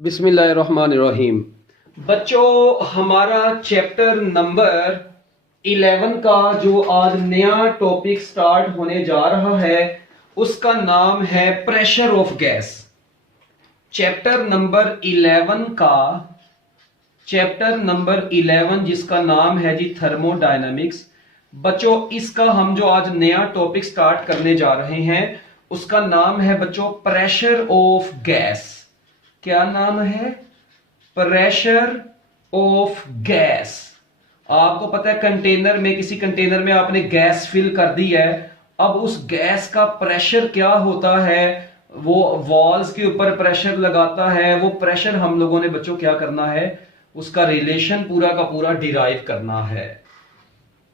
बिस्मिल्लाहिर्रहमानिर्रहीम। बच्चों, हमारा चैप्टर नंबर 11 का जो आज नया टॉपिक स्टार्ट होने जा रहा है उसका नाम है pressure of gas. Chapter number 11 का चैप्टर नंबर 11 जिसका नाम है जी थर्मोडायनामिक्स। बच्चों, इसका हम जो आज नया टॉपिक स्टार्ट करने जा रहे हैं उसका नाम है बच्चों प्रेशर ऑफ गैस। क्या नाम है? Pressure of gas. आपको पता है कंटेनर में, किसी कंटेनर में आपने गैस फिल कर दी है, अब उस गैस का प्रेशर क्या होता है, वो वॉल्स के ऊपर प्रेशर लगाता है। वो प्रेशर हम लोगों ने बच्चों क्या करना है, उसका रिलेशन पूरा का पूरा डिराइव करना है।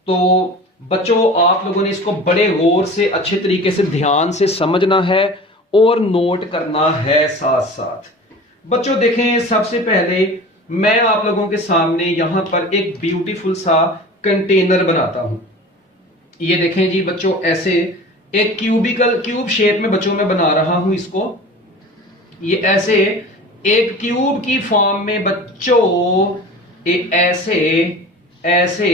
तो बच्चों, आप लोगों ने इसको बड़े गौर से अच्छे तरीके से ध्यान से समझना है और नोट करना है साथ साथ। बच्चों देखें, सबसे पहले मैं आप लोगों के सामने यहां पर एक ब्यूटीफुल सा कंटेनर बनाता हूं। ये देखें जी बच्चों, ऐसे एक क्यूब शेप में बच्चों मैं बना रहा हूं इसको। ये ऐसे एक क्यूब की फॉर्म में बच्चों, ऐसे ऐसे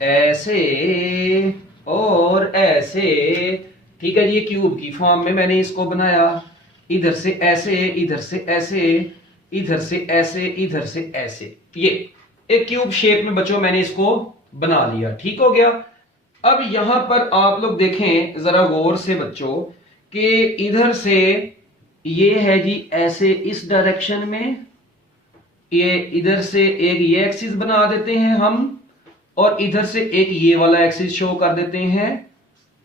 ऐसे और ऐसे, ठीक है जी। ये क्यूब की फॉर्म में मैंने इसको बनाया। इधर से ऐसे, इधर से ऐसे, इधर से ऐसे, इधर से ऐसे। ये एक क्यूब शेप में बच्चों मैंने इसको बना लिया। ठीक हो गया। अब यहां पर आप लोग देखें जरा गौर से बच्चों कि इधर से ये है जी ऐसे इस डायरेक्शन में, ये इधर से एक ये एक्सिस बना देते हैं हम, और इधर से एक ये वाला एक्सिस शो कर देते हैं।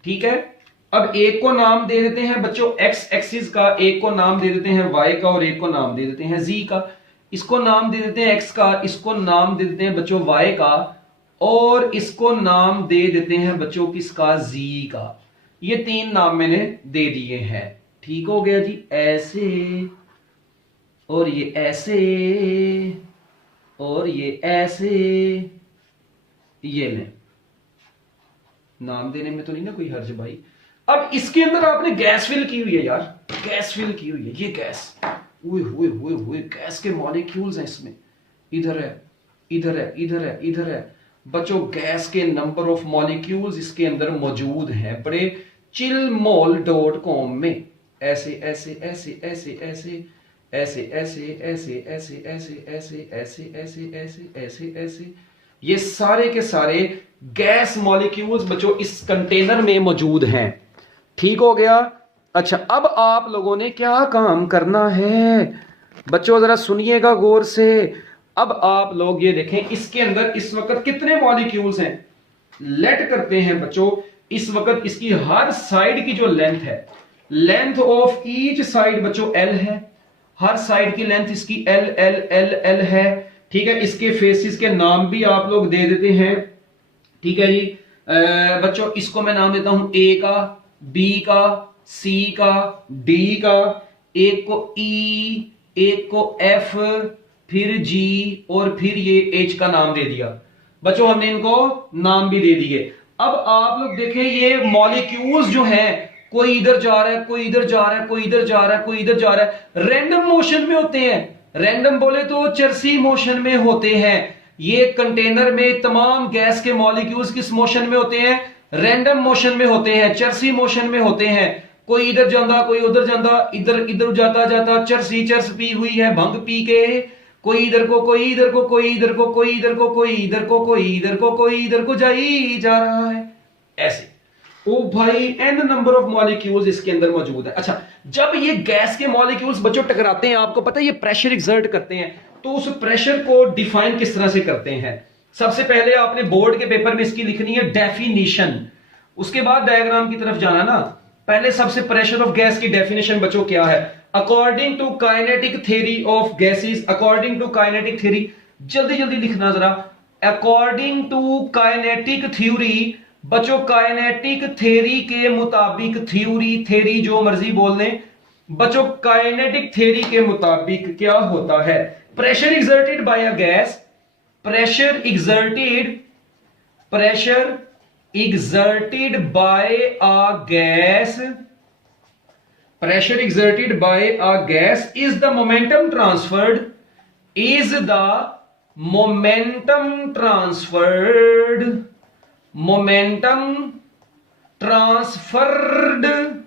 ठीक है। अब एक को नाम दे देते हैं बच्चों एक्स एक्सिस का, एक को नाम दे देते हैं वाई का, और एक को नाम दे देते हैं जी का। इसको नाम दे देते हैं एक्स का, इसको नाम दे देते हैं बच्चों वाई का, और इसको नाम दे देते हैं बच्चों किसका, जी का। ये तीन नाम मैंने दे दिए हैं। ठीक हो गया जी। ऐसे, और ये ऐसे, और ये ऐसे। ये ले, नाम देने में तो नहीं ना कोई हर्ज भाई। अब इसके अंदर आपने गैस फिल की हुई है यार, गैस फिल की हुई है। ये गैस, हुए हुए हुए हुए गैस के मॉलिक्यूल्स हैं इसमें। इधर है, इधर है, इधर है, इधर है। बच्चों, गैस के नंबर ऑफ मॉलिक्यूल्स इसके अंदर मौजूद हैं बड़े chillmol.com में। ऐसे ऐसे ऐसे ऐसे ऐसे ऐसे ऐसे ऐसे ऐसे ऐसे ऐसे ऐसे ऐसे ऐसे ऐसे ऐसे, ये सारे के सारे गैस मॉलिक्यूल्स बच्चों इस कंटेनर में मौजूद हैं। ठीक हो गया। अच्छा, अब आप लोगों ने क्या काम करना है बच्चों, जरा सुनिएगा गौर से। अब आप लोग ये देखें, इसके अंदर इस वक्त कितने मॉलिक्यूल्स हैं। लेट करते हैं बच्चों, इस वक्त इसकी हर साइड की जो लेंथ है, लेंथ ऑफ ईच साइड बच्चों एल है। हर साइड की लेंथ इसकी एल एल एल एल है। ठीक है। इसके फेसिस के नाम भी आप लोग दे देते हैं। ठीक है जी। बच्चों, इसको मैं नाम देता हूं ए का, बी का, सी का, डी का, एक को ई, एक को एफ, फिर जी, और फिर ये एच का नाम दे दिया। बच्चों, हमने इनको नाम भी दे दिए। अब आप लोग देखें, ये मॉलिक्यूल्स जो हैं, कोई इधर जा रहा है, कोई इधर जा रहा है, कोई इधर जा रहा है, कोई इधर जा रहा है, रैंडम मोशन में होते हैं। रैंडम बोले तो चरसी मोशन में होते हैं। ये कंटेनर में तमाम गैस के मॉलिक्यूल्स किस मोशन में होते हैं? रैंडम मोशन में होते हैं, चरसी मोशन में होते हैं। कोई इधर जाता, कोई उधर जाता, इधर इधर जाता जाता चरसी चर्स पी हुई है भंग पी के, कोई इधर को, कोई इधर को, कोई इधर को, कोई इधर को, कोई इधर को, कोई इधर को, कोई इधर को जाई जा रहा है। ऐसे ओ भाई, एन नंबर ऑफ मॉलिक्यूल्स इसके अंदर मौजूद है। अच्छा, जब ये गैस के मॉलिक्यूल्स बच्चों टकराते हैं, आपको पता है ये प्रेशर एक्सर्ट करते हैं, तो उस प्रेशर को डिफाइन किस तरह से करते हैं? सबसे पहले आपने बोर्ड के पेपर में इसकी लिखनी है डेफिनेशन, उसके बाद डायग्राम की तरफ जाना ना। पहले सबसे प्रेशर ऑफ गैस की डेफिनेशन बच्चों क्या है? According to kinetic theory of gases, according to kinetic theory, जल्दी जल्दी लिखना जरा। अकॉर्डिंग टू काइनेटिक थ्योरी बच्चों, काइनेटिक थ्योरी के मुताबिक, थ्योरी थ्योरी जो मर्जी बोल लें बच्चों, काइनेटिक थ्योरी के मुताबिक क्या होता है? Pressure exerted bye a gas, pressure exerted by a gas pressure exerted by a gas is the momentum transferred, is the momentum transferred, momentum transferred,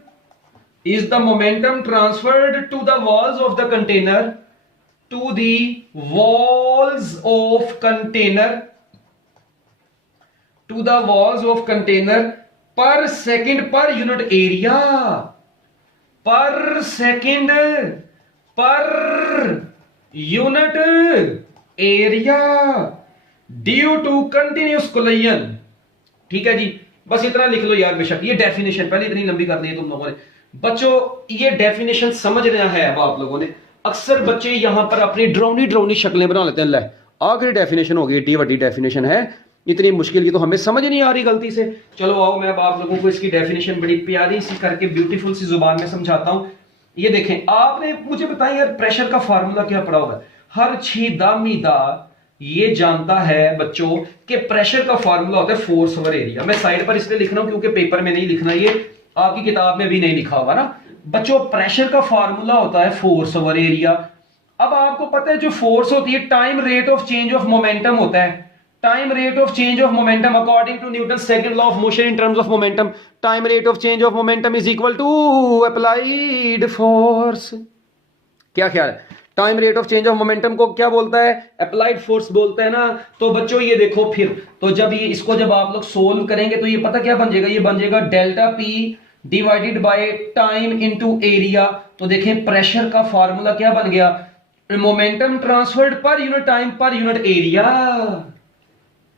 is the momentum transferred to the walls of the container, to the walls of container, to the walls of container per second per unit area, per second per unit area due to continuous collision। ठीक है जी, बस इतना लिख लो यार बेशक। ये definition पहले इतनी लंबी कर दी है तुम लोगों ने। बच्चों ये डेफिनेशन समझना है वो आप लोगों ने। अक्सर बच्चे यहां पर अपनी ड्रोनी ड्रोनी शक्लें बना लेते हैं। ले आखिरी डेफिनेशन होगी, एडी वड्डी डेफिनेशन है, इतनी मुश्किल की तो हमें समझ नहीं आ रही गलती से। चलो आओ मैं अब आप लोगों को इसकी डेफिनेशन बड़ी प्यारी सी करके ब्यूटीफुल सी जुबान में समझाता हूं। ये देखें, आपने मुझे बताया यार प्रेशर का फार्मूला क्या पड़ा हुआ है। हर छीदामीदा ये जानता है बच्चों कि प्रेशर का फार्मूला होता है फोर्स ओवर एरिया। मैं साइड पर इसलिए लिख रहा हूं क्योंकि पेपर में नहीं लिखना, ये आपकी किताब में भी नहीं लिखा होगा ना बच्चों। प्रेशर का फार्मूला होता है फोर्स ओवर एरिया। अब आपको पता है जो फोर्स होती है time rate of change of momentum होता है। Time rate of change of momentum according to Newton second law of motion in terms of momentum, time rate of change of momentum is equal to applied force. क्या ख्याल है? Time rate of change of momentum को क्या बोलता है? Applied force बोलता है ना। तो बच्चों ये देखो फिर तो जब ये इसको जब आप लोग सोल्व करेंगे तो ये पता क्या बन जाएगा? ये बन जाएगा delta P divided by time into area. तो देखें प्रेशर का फार्मूला क्या बन गया? Momentum transferred per unit time per unit area.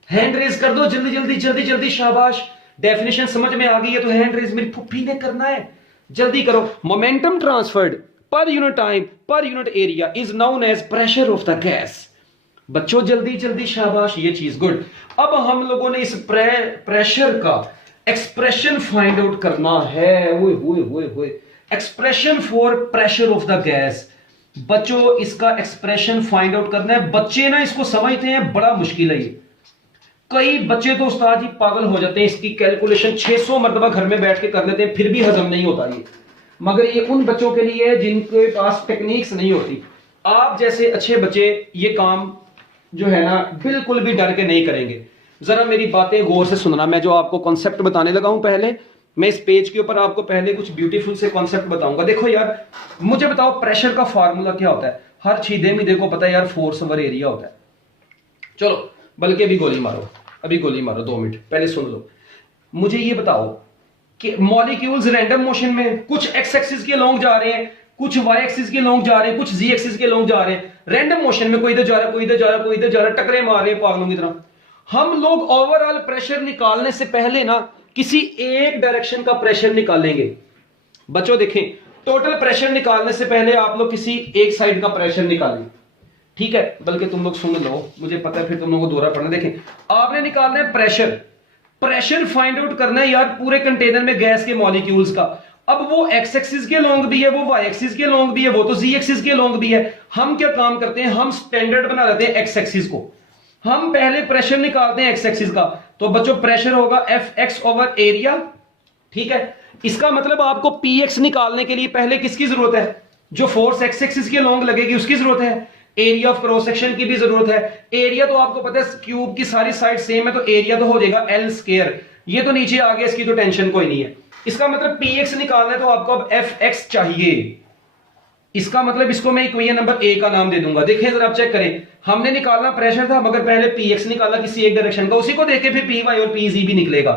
Hand raise कर दो जल्दी जल्दी जल्दी जल्दी, शाबाश। डेफिनेशन समझ में आ गई है तो हैंड रेज मेरी फुफ्फी ने करना है, जल्दी करो। Momentum transferred per unit time per unit area is known as pressure of the gas. बच्चों जल्दी जल्दी, शाबाश, ये चीज गुड। अब हम लोगों ने इस प्रेशर का एक्सप्रेशन फाइंड आउट करना है। Expression for pressure of the gas. बच्चों इसका एक्सप्रेशन फाइंड आउट करना है। बच्चे ना इसको समझते हैं, बड़ा मुश्किल है ये। कई बच्चे तो उस्ताद जी पागल हो जाते हैं, इसकी कैलकुलेशन 600 मरतबा घर में बैठ के कर लेते हैं, फिर भी हजम नहीं होता ये। मगर ये उन बच्चों के लिए है जिनके पास टेक्निक्स नहीं होती। आप जैसे अच्छे बच्चे ये काम जो है ना बिल्कुल भी डर के नहीं करेंगे। जरा मेरी बातें गौर से सुनना। मैं जो आपको कॉन्सेप्ट बताने लगा हूं, पहले मैं इस पेज के ऊपर आपको पहले कुछ ब्यूटीफुल से कॉन्सेप्ट बताऊंगा। देखो यार, मुझे बताओ प्रेशर का फार्मूला क्या होता है? हर छीदे में देखो पता है यार फोर्स ओवर एरिया होता है। चलो बल्कि अभी गोली मारो, अभी गोली मारो, 2 मिनट पहले सुन लो। मुझे ये बताओ कि मॉलिक्यूल्स रैंडम मोशन में कुछ एक्स एक्सिस के लॉन्ग जा रहे हैं, कुछ वाई एक्सिस के लॉन्ग जा रहे हैं, कुछ जी एक्सिस के लॉन्ग जा रहे हैं। रैंडम मोशन में कोई इधर जा रहा है, कोई इधर जा रहा है, कोई इधर जा रहा है, टकरे मार रहे हैं पागलों की तरह। हम लोग ओवरऑल प्रेशर निकालने से पहले ना किसी एक डायरेक्शन का प्रेशर निकालेंगे। बच्चों देखें, टोटल प्रेशर निकालने से पहले आप लोग किसी एक साइड का प्रेशर निकालें, ठीक है? बल्कि तुम लोग सुन लो, मुझे पता है फिर तुम लोगों को दोहरा पड़ना। देखें, आपने निकालना है प्रेशर। प्रेशर फाइंड आउट करना है यार पूरे कंटेनर में गैस के मॉलिक्यूल्स का। अब वो एक्स एक्सिस के लॉन्ग भी है, वो वाई एक्सिस के लॉन्ग भी है, वो तो जी एक्सिस के लॉन्ग भी है। हम क्या काम करते हैं, हम स्टैंडर्ड बना लेते हैं एक्स एक्सिस को। हम पहले प्रेशर निकालते हैं एक्स एक्सिस का। तो बच्चों प्रेशर होगा एफ एक्स ओवर एरिया, ठीक है? इसका मतलब आपको पी एक्स निकालने के लिए पहले किसकी जरूरत है? जो फोर्स एक्स एक्सिस के लॉन्ग लगेगी उसकी जरूरत है। एरिया ऑफ क्रॉस सेक्शन की भी जरूरत है। एरिया तो आपको पता है क्यूब की सारी साइड सेम है, तो एरिया तो हो जाएगा एल स्क्वायर। ये तो नीचे आ गया, इसकी तो टेंशन कोई नहीं है। इसका मतलब पी एक्स निकालना है तो आपको अब एफ एक्स चाहिए। इसका मतलब इसको मैं इक्वेशन नंबर ए का नाम दे दूंगा। देखिए जरा आप चेक करें, हमने निकालना प्रेशर था मगर पहले पी एक्स निकाला किसी एक डायरेक्शन का, उसी को देख के फिर पी वाई और पी जी भी निकलेगा,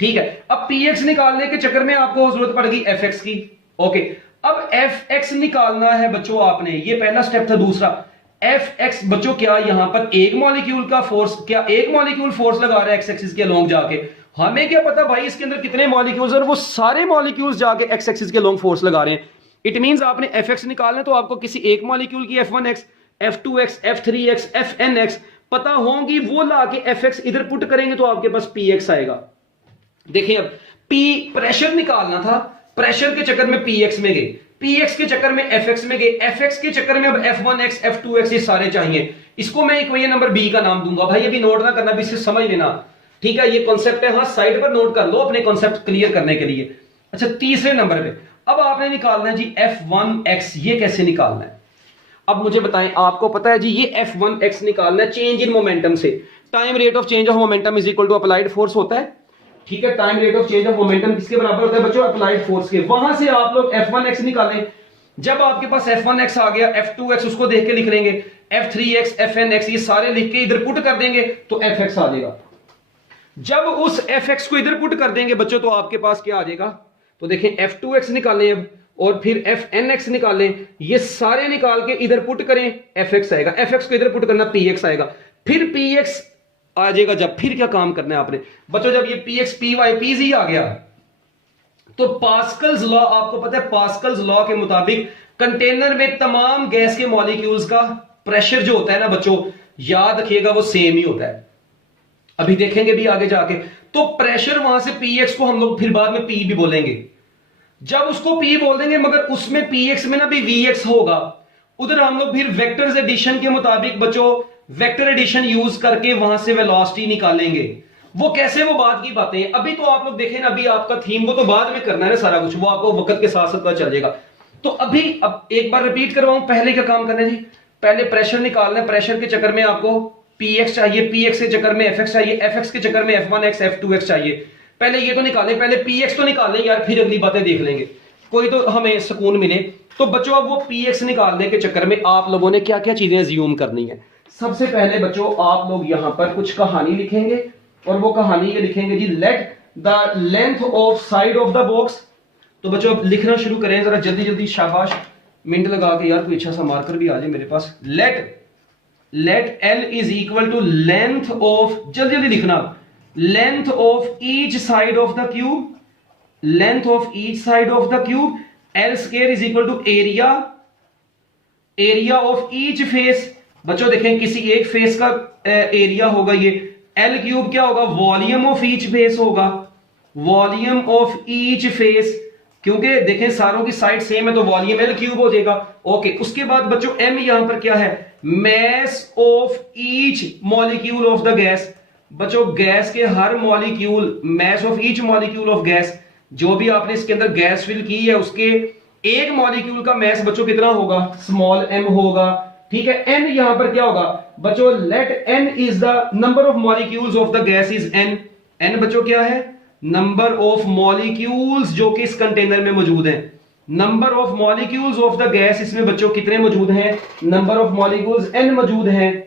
ठीक है? अब पी एक्स निकालने के चक्कर में आपको जरूरत पड़ेगी एफ एक्स की। ओके, अब एफ एक्स निकालना है बच्चों आपने, ये पहला स्टेप था। दूसरा एफ एक्स बच्चों, क्या यहां पर एक मॉलिक्यूल का फोर्स, क्या एक मॉलिक्यूल फोर्स लगा रहा है एक्स एक्सिस के लॉन्ग जाके? हमें क्या पता भाई इसके अंदर कितने मॉलिक्यूल्स, और वो सारे मॉलिक्यूल्स जाके एक्स एक्सिस के लॉन्ग फोर्स लगा रहे हैं। इट मींस आपने एफ एक्स निकालना है तो आपको किसी एक मॉलिक्यूल की F1x, F2x, F3x, Fnx पता होंगी, वो लाके एफ एक्स इधर पुट करेंगे तो आपके पास पी एक्स आएगा। देखिए अब पी प्रेशर निकालना था, प्रेशर के चक्कर में पी एक्स में गए, पी एक्स के चक्कर में एफ एक्स में गए, एफ एक्स के चक्कर में अब F1x, F2x ये सारे चाहिए। इसको मैं इक्वेशन नंबर बी का नाम दूंगा। भाई अभी नोट ना करना, भी इसे समझ लेना, ठीक है? ये कॉन्सेप्ट है, हाँ साइड पर नोट कर लो अपने कॉन्सेप्ट क्लियर करने के लिए। अच्छा, तीसरे नंबर पे अब आपने निकालना है जी f1x, ये कैसे निकालना है? अब मुझे बताएं, आपको पता है जी ये f1x निकालना है चेंज इन मोमेंटम से। Time rate of change of momentum is equal to applied force होता है, ठीक है। Time rate of change of momentum किसके बराबर होता है बच्चों? अप्लाइड फोर्स के। वहां से आप लोग f1x निकालें। जब आपके पास f1x आ गया, f2x उसको देख के लिख लेंगे, f3x, fnx ये सारे लिख के इधर पुट कर देंगे तो fx आ जाएगा। जब उस fx को इधर पुट कर देंगे बच्चों तो आपके पास क्या आ जाएगा? तो देखें f2x निकालें अब, और फिर fnx निकालें, ये सारे निकाल के इधर पुट करें, fx आएगा। fx को इधर पुट करना, px आएगा। फिर px आ जाएगा। जब फिर क्या काम करना है आपने बच्चों? जब ये px py pz आ गया तो पास्कल्स लॉ, आपको पता है पास्कल्स लॉ के मुताबिक कंटेनर में तमाम गैस के मॉलिक्यूल्स का प्रेशर जो होता है ना बच्चों, याद रखिएगा वो सेम ही होता है। अभी देखेंगे भी आगे जाके। तो प्रेशर वहां से px को हम लोग फिर बाद में p भी बोलेंगे। जब उसको p बोल देंगे मगर उसमें px में ना भी vx होगा, उधर हम लोग फिर वेक्टर्स एडिशन के मुताबिक बच्चों वेक्टर एडिशन यूज करके वहां से वेलोसिटी निकालेंगे। वो कैसे, वो बाद की बातें हैं। अभी तो आप लोग देखें ना, अभी आपका थीम वो तो बाद में करना है ना सारा कुछ, वो आपको वक्त के साथ साथ पता चल जाएगा। तो अभी अब एक बार रिपीट करवाऊं, पहले क्या काम करना है जी? पहले प्रेशर निकालना है। प्रेशर के चक्कर में आपको px चाहिए, px के चक्कर में fx चाहिए, fx के चक्कर में f1x f2x चाहिए। पहले ये तो निकालें, पहले px तो निकालें यार, फिर अगली बातें देख लेंगे, कोई तो हमें सुकून मिले। तो बच्चों अब वो px निकालने के चक्कर में आप लोगों ने क्या क्या चीजें ज्यूम करनी है? सबसे पहले बच्चों आप लोग यहां पर कुछ कहानी लिखेंगे, और वो कहानी ये लिखेंगे जी, let the length of side of the box. तो बच्चों अब लिखना शुरू करें जरा जल्दी जल्दी, शाबाश, मिनट लगा के यार, कोई अच्छा सा मार्कर भी आ जाए मेरे पास। Let l is equal to length of, जल्दी जल्दी लिखना, length of each side of the cube, length of each side of the cube, l square is equal to area, area of each face. बच्चों देखें किसी एक face का area होगा ये, एल क्यूब क्या होगा? वॉल्यूम ऑफ ईच फेस होगा, वॉल्यूम ऑफ ईच फेस, क्योंकि देखें सारों की साइड सेम है तो वॉल्यूम एल क्यूब हो जाएगा। ओके, उसके बाद बच्चों एम यहां पर क्या है? Mass of each molecule of the gas. बच्चों गैस के हर molecule, mass of each molecule of gas, जो भी आपने इसके अंदर गैस फिल की है उसके एक मॉलिक्यूल का मैस बच्चों कितना होगा? स्मॉल m होगा, ठीक है। n यहां पर क्या होगा बच्चों? Let n is the number of molecules of the gas is n। n बच्चों क्या है? नंबर ऑफ मॉलिक्यूल्स जो कि इस कंटेनर में मौजूद हैं। Number of molecules of the gas, इसमें बच्चों कितने मौजूद हैं? नंबर ऑफ मॉलिक्यूल्स n मौजूद हैं।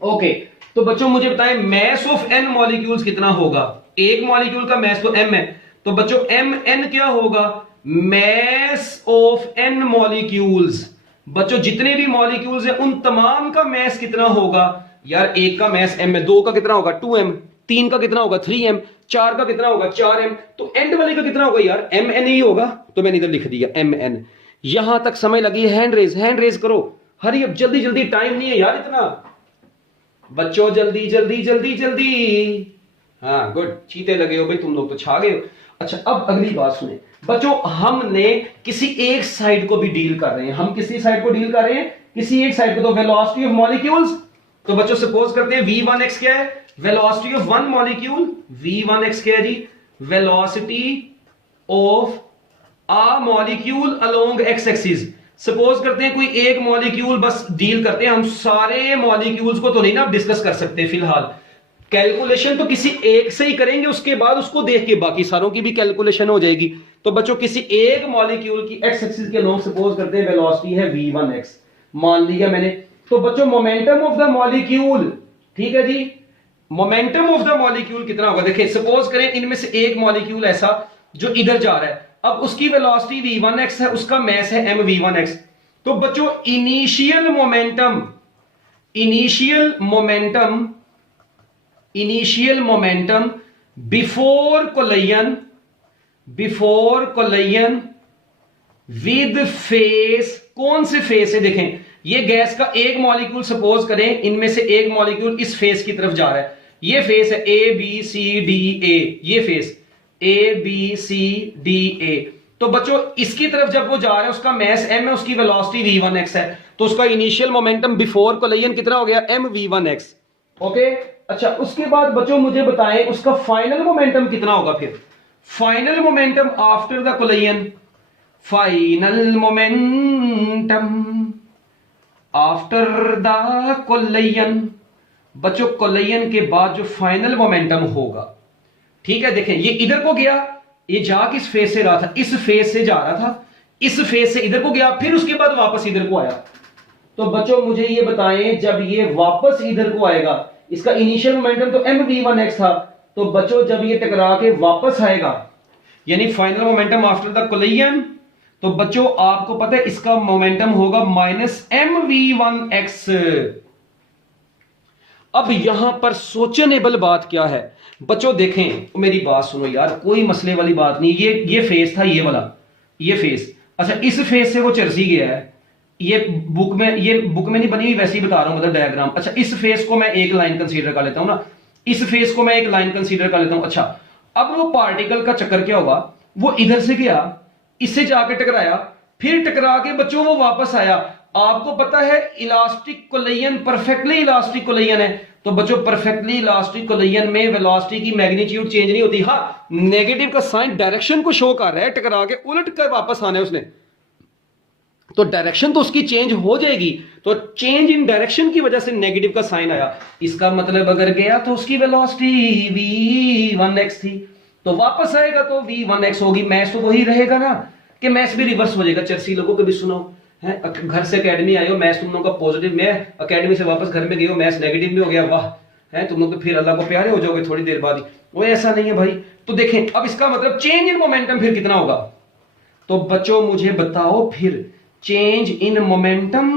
ओके, तो बच्चों मुझे बताएं मैस ऑफ n मॉलिक्यूल्स कितना होगा? एक मॉलिक्यूल का मैस तो m है, तो बच्चों mn क्या होगा? Mass of n molecules. बच्चों जितने भी मॉलिक्यूल्स हैं उन तमाम का मैस कितना होगा? यार एक का मैस m है, दो का कितना होगा? 2m, तीन का कितना होगा? 3m, चार का कितना होगा? 4m, तो एंड वाले का कितना होगा यार? mn ही होगा। तो मैंने इधर लिख दिया mn। यहां तक समझ लगी? हैंड रेज करो, हरी अब, जल्दी जल्दी, टाइम नहीं है यार इतना बच्चों, जल्दी जल्दी जल्दी जल्दी। हाँ गुड, चीते लगे हो भाई तुम लोग, तो छा गए हो। अच्छा अब अगली बात सुने बच्चों, हमने किसी एक साइड को भी डील कर रहे हैं, हम किसी साइड को डील कर रहे हैं, किसी एक साइड को, तो वेलोसिटी ऑफ मॉलिक्यूल्स। तो बच्चों सपोज करते हैं v1x क्या है? Velocity of one molecule. v1x क्या है जी? Velocity of a molecule along x axis. Suppose करते हैं कोई एक मॉलिक्यूल बस डील करते हैं, हम सारे मॉलिक्यूल्स को तो नहीं ना डिस्कस कर सकते फिलहाल, कैलकुलेशन तो किसी एक से ही करेंगे, उसके बाद उसको देख के बाकी सारों की भी कैलकुलेशन हो जाएगी। तो बच्चों किसी एक मॉलिक्यूल की एक्स एक्सिस के लोग सपोज करते हैं वेलोसिटी है v1x, मान लिया मैंने। तो बच्चों मोमेंटम ऑफ द मॉलिक्यूल, ठीक है जी, मोमेंटम ऑफ द मॉलिक्यूल कितना होगा? देखिए सपोज करें इनमें से एक मॉलिक्यूल ऐसा जो इधर जा रहा है, अब उसकी वेलोसिटी v1x है, उसका मैस है m v1x। तो बच्चों initial momentum before collision with face, कौन से फेस है? देखें ये गैस का एक मॉलिक्यूल सपोज करें, इनमें से एक मॉलिक्यूल इस फेस की तरफ जा रहा है, ये फेस है ए बी सी डी ए, ये face A B C D A. तो बच्चों इसकी तरफ जब वो जा रहा है उसका मैस m है, उसकी वेलोसिटी v1x है, तो उसका इनिशियल मोमेंटम बिफोर कोलिजन कितना हो गया? m v1x। ओके, अच्छा उसके बाद बच्चों मुझे बताएं उसका फाइनल मोमेंटम कितना होगा? फिर final momentum after the collision, final momentum after the collision. बच्चों कोलिजन के बाद जो फाइनल मोमेंटम होगा, ठीक है, देखें ये इधर को गया, ये जा किस फेज से रहा था, इस फेज से जा रहा था, इस फेज से इधर को गया, फिर उसके बाद वापस इधर को आया। तो बच्चों मुझे ये बताएं, जब ये वापस इधर को आएगा, इसका इनिशियल मोमेंटम तो mv1x था, तो बच्चों जब ये टकरा के वापस आएगा, यानी final momentum after the collision, तो बच्चों आपको पता है इसका मोमेंटम होगा -mv1x। अब यहां पर सोचनेबल बात क्या है बच्चों, देखें मेरी बात सुनो यार, कोई मसले वाली बात नहीं। ये फेस था, ये वाला, ये फेस, अच्छा इस फेस से वो चर्सी गया है, ये बुक में नहीं बनी हुई, वैसे ही बता रहा हूं मतलब डायग्राम। अच्छा इस फेस को मैं एक लाइन कंसीडर कर लेता हूं ना, इस फेस को मैं एक लाइन कंसीडर कर लेता हूं। अच्छा अब वो पार्टिकल का चक्कर क्या होगा, वो इधर से गया, इससे जाके टकराया, फिर टकरा के बच्चों वो वापस आया। आपको पता है elastic collision perfectly elastic collision है, तो बच्चों परफेक्टली इलास्टिक कोलिजन में वेलोसिटी की मैग्नीट्यूड चेंज नहीं होती। हाँ नेगेटिव का साइन डायरेक्शन को शो कर रहा है, टकरा के उलट कर वापस आना है उसने, तो डायरेक्शन तो उसकी चेंज हो जाएगी, तो चेंज इन डायरेक्शन की वजह से नेगेटिव का साइन आया। इसका मतलब अगर गया तो उसकी वेलोसिटी v1x थी, तो वापस आएगा तो v1x होगी। मैथ्स तो वही रहेगा ना, कि मैथ्स भी रिवर्स हो जाएगा। चर्सी लोगों को भी सुनो है, घर से एकेडमी आए हो, मैथ्स तुम लोगों का पॉजिटिव में, एकेडमी से वापस घर में गए हो मैथ्स नेगेटिव में हो गया, वाह है तुम लोग तो फिर अल्लाह को प्यारे हो जाओगे थोड़ी देर बाद ही। वो ऐसा नहीं है भाई। तो देखें अब इसका मतलब चेंज इन मोमेंटम फिर कितना होगा, तो बच्चों मुझे बताओ फिर चेंज इन मोमेंटम,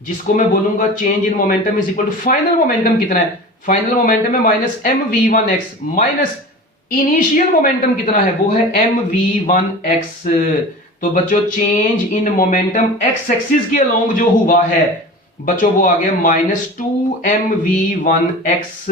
जिसको मैं बोलूंगा change in momentum is equal to final momentum कितना है, फाइनल मोमेंटम है -mv1x माइनस इनिशियल मोमेंटम कितना है, वो है mv1x। तो बच्चों change in momentum x axis के अलोंग जो हुआ है बच्चों वो आ गया -2mv1x।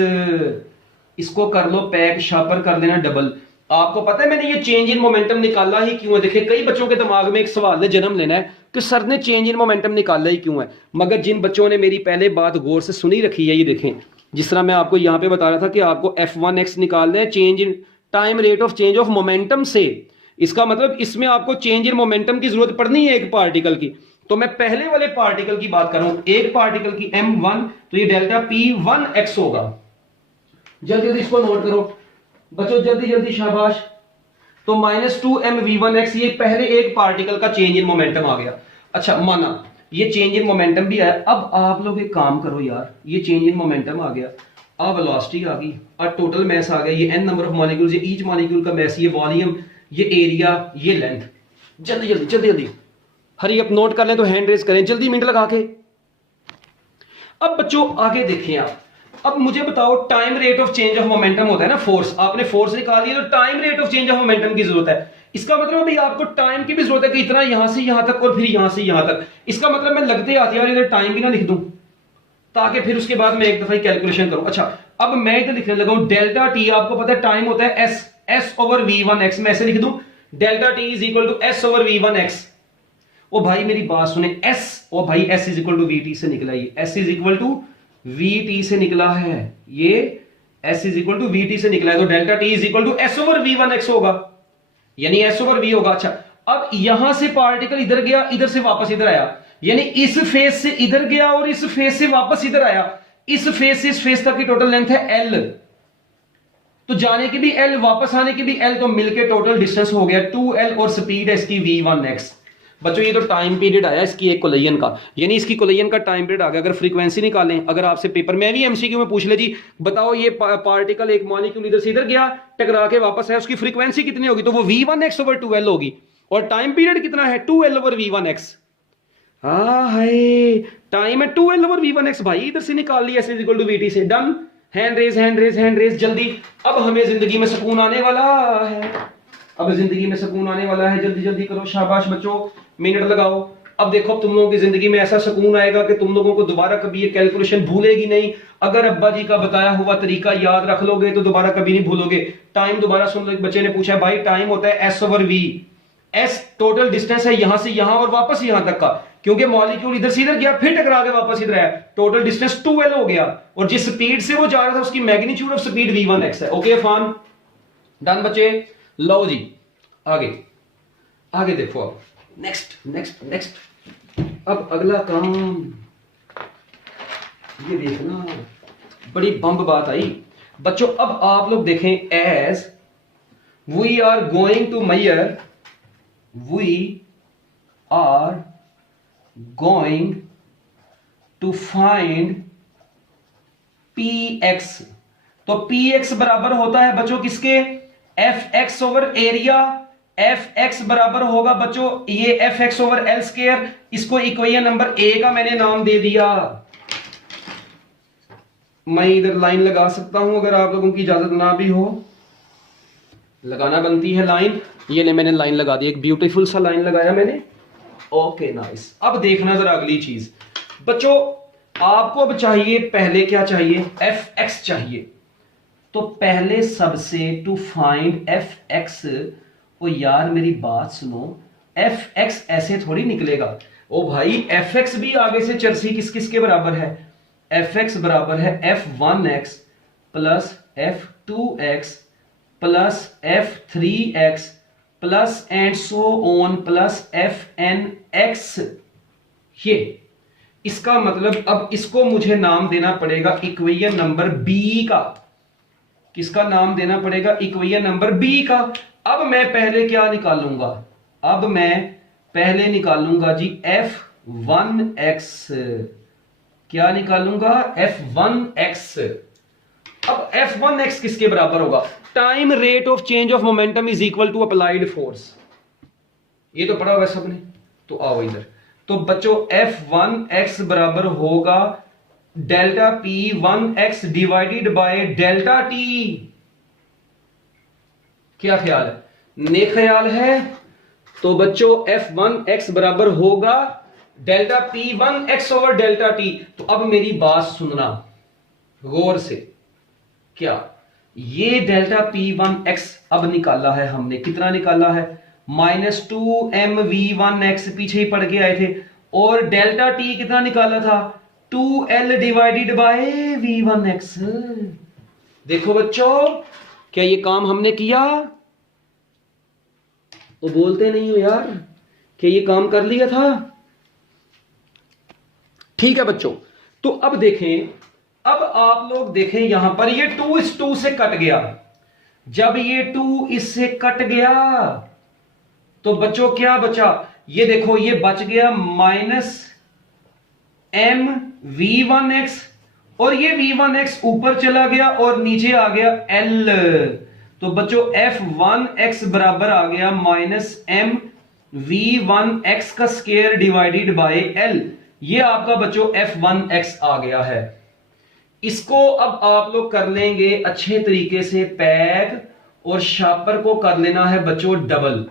इसको कर लो पैक, शापर कर लेना डबल। आपको पता है मैंने ये चेंज इन मोमेंटम निकाला ही क्यों है। देखिए कई बच्चों के दिमाग में एक सवाल ने जन्म लेना है कि सर ने चेंज इन मोमेंटम निकाला ही क्यों है, मगर जिन बच्चों ने मेरी पहले बात गौर से सुनी रखी है, ये देखें जिस तरह मैं आपको यहां पे बता रहा था कि आपको f1x निकालना है change in time rate of change of momentum से, इसका मतलब इसमें आपको चेंज इन मोमेंटम की जरूरत पड़नी है एक पार्टिकल की। तो मैं पहले वाले पार्टिकल की बात कर रहा हूं, एक पार्टिकल की m1, तो ये डेल्टा p1x होगा। जल्दी जल्दी इसको नोट करो बच्चों, जल्दी जल्दी शाबाश। तो -2mv1x ये पहले एक पार्टिकल का चेंज इन मोमेंटम आ गया। अच्छा माना ये चेंज इन मोमेंटम भी आया। अब आप लोग एक काम करो यार, ये चेंज इन मोमेंटम आ गया, अब वेलोसिटी आ गई, अब टोटल मास आ गया, ये n नंबर ऑफ मॉलिक्यूल्स, ये ईच मॉलिक्यूल का मास, ये वॉल्यूम, ये एरिया, ये लेंथ। जल्दी जल्दी जल्दी जल्दी हरी अप नोट कर लें तो हैंड रेज करें जल्दी मिनट लगा के। अब बच्चों आगे देखें आप, अब मुझे बताओ time rate of change of momentum होता है ना फोर्स, आपने फोर्स निकाल लिया तो time rate of change of momentum की जरूरत है। इसका मतलब अभी आपको टाइम की भी जरूरत है कि इतना यहां से यहां तक और फिर यहां से यहां तक। इसका मतलब मैं लगते आती है इधर टाइम भी ना लिख दूं ताकि फिर उसके बाद मैं एक दफा कैलकुलेशन करूं। अच्छा अब मैं इधर लिखने लगा हूं डेल्टा टी, आपको पता है टाइम होता है एस ओवर v1x, मैं ऐसे लिख दूं delta T is equal to S over v1x। ओ भाई मेरी बात सुने, एस ओ भाई S is equal to VT से निकला, ये S is equal to VT से निकला है, ये S is equal to VT से निकला है, तो delta T is equal to S over v1x होगा, यानी एस ओवर वी होगा। अच्छा अब यहां से पार्टिकल इधर गया, इधर से वापस इधर आया, यानी इस फेज से इधर गया और इस फेज से वापस इधर आया, इस फेज से इस फेज तक की टोटल लेंथ है एल, तो जाने की भी एल वापस आने की भी एल, तो मिलके टोटल डिस्टेंस हो गया 2l और स्पीड है इसकी v1x। बच्चों ये तो टाइम पीरियड आया इसकी एक कोलिजन का, यानी इसकी कोलिजन का टाइम पीरियड आ गया। अगर फ्रीक्वेंसी निकालें, अगर आपसे पेपर में भी एमसीक्यू में पूछ ले जी बताओ ये पार्टिकल एक मॉलिक्यूल इधर से इधर गया टकरा के वापस है, उसकी फ्रीक्वेंसी कितनी होगी, तो वो v1x ओवर 2l होगी, और टाइम पीरियड कितना है 2l ओवर v1x। हाँ है टाइम है 2l ओवर v1x, भाई इधर से निकाल लिया s इक्वल टू vt से, done. Hand raise hand raise hand raise जल्दी। अब हमें जिंदगी में सुकून आने वाला है, अब जिंदगी में सुकून आने वाला है, जल्दी जल्दी करो शाबाश बच्चों, मिनट लगाओ। अब देखो तुम लोगों की जिंदगी में ऐसा सुकून आएगा कि तुम लोगों को दोबारा कभी ये कैलकुलेशन भूलेगी नहीं। अगर अब्बा जी का बताया हुआ तरीका याद रख लोगे तो दोबारा कभी नहीं भूलोगे। टाइम दोबारा सुन लो, एक बच्चे ने पूछा भाई टाइम होता है S over V, S total distance है यहां से यहां और वापस यहां तक का, क्योंकि मॉलिक्यूल इधर से इधर गया फिर टकरा के वापस इधर आया, टोटल डिस्टेंस 2l हो गया, और जिस स्पीड से वो जा रहा था उसकी मैग्नीट्यूड ऑफ स्पीड v1x है। ओके फान, डन बच्चे। लो जी आगे, आगे देखो, अब नेक्स्ट नेक्स्ट नेक्स्ट, अब अगला काम ये देखना, बड़ी बम्ब बात आई बच्चों। अब आप लोग देखें, as we are going to measure, we are going to find px, तो px बराबर होता है बच्चों किसके, fx ओवर एरिया। fx बराबर होगा बच्चों ये fx ओवर एल स्क्वायर, इसको इक्वेशन नंबर ए का मैंने नाम दे दिया। मैं इधर लाइन लगा सकता हूं अगर आप लोगों की इजाजत ना भी हो, लगाना बनती है लाइन। ये ले मैंने लाइन लगा दी, एक ब्यूटीफुल सा लाइन लगाया मैंने। Okay nice. अब देखना जरा अगली चीज बच्चों, आपको अब चाहिए, पहले क्या चाहिए, fx चाहिए। तो पहले सबसे टू फाइंड fx, ओ यार मेरी बात सुनो, fx ऐसे थोड़ी निकलेगा। ओ भाई fx भी आगे से चरसी किस किस के बराबर है, fx बराबर है f1x plus f2x plus f3x plus and so on plus fnx। ये इसका मतलब अब इसको मुझे नाम देना पड़ेगा इक्वेशन नंबर बी का। किसका नाम देना पड़ेगा, इक्वेशन नंबर बी का। अब मैं पहले क्या निकालूंगा, अब मैं पहले निकालूंगा जी f1x, क्या निकालूंगा, f1x। अब f1x किसके बराबर होगा, time rate of change of momentum is equal to applied force. ये तो पढ़ा हुआ सबने, तो आओ इधर। तो बच्चों f1x बराबर होगा delta p1x divided by delta t। क्या ख्याल है, ने ख्याल है। तो बच्चों f1x बराबर होगा delta p1x over delta t। तो अब मेरी बात सुनना गौर से, क्या ये डेल्टा p1x अब निकाला है हमने, कितना निकाला है, -2mv1x, पीछे ही पढ़ के आए थे। और डेल्टा t कितना निकाला था, 2l डिवाइडेड बाय v1x। देखो बच्चों, क्या ये काम हमने किया, वो बोलते नहीं हो यार, क्या ये काम कर लिया था। ठीक है बच्चों, तो अब देखें, अब आप लोग देखें यहां पर ये 2 इस 2 से कट गया। जब ये 2 इससे कट गया तो बच्चों क्या बचा, ये देखो ये बच गया -mv1x, और ये v1x ऊपर चला गया और नीचे आ गया l। तो बच्चों f1x बराबर आ गया -mv1x का स्क्वायर डिवाइडेड बाय l। ये आपका बच्चों f1x आ गया है। इसको अब आप लोग कर लेंगे अच्छे तरीके से पैक, और शापर को कर लेना है बच्चों डबल।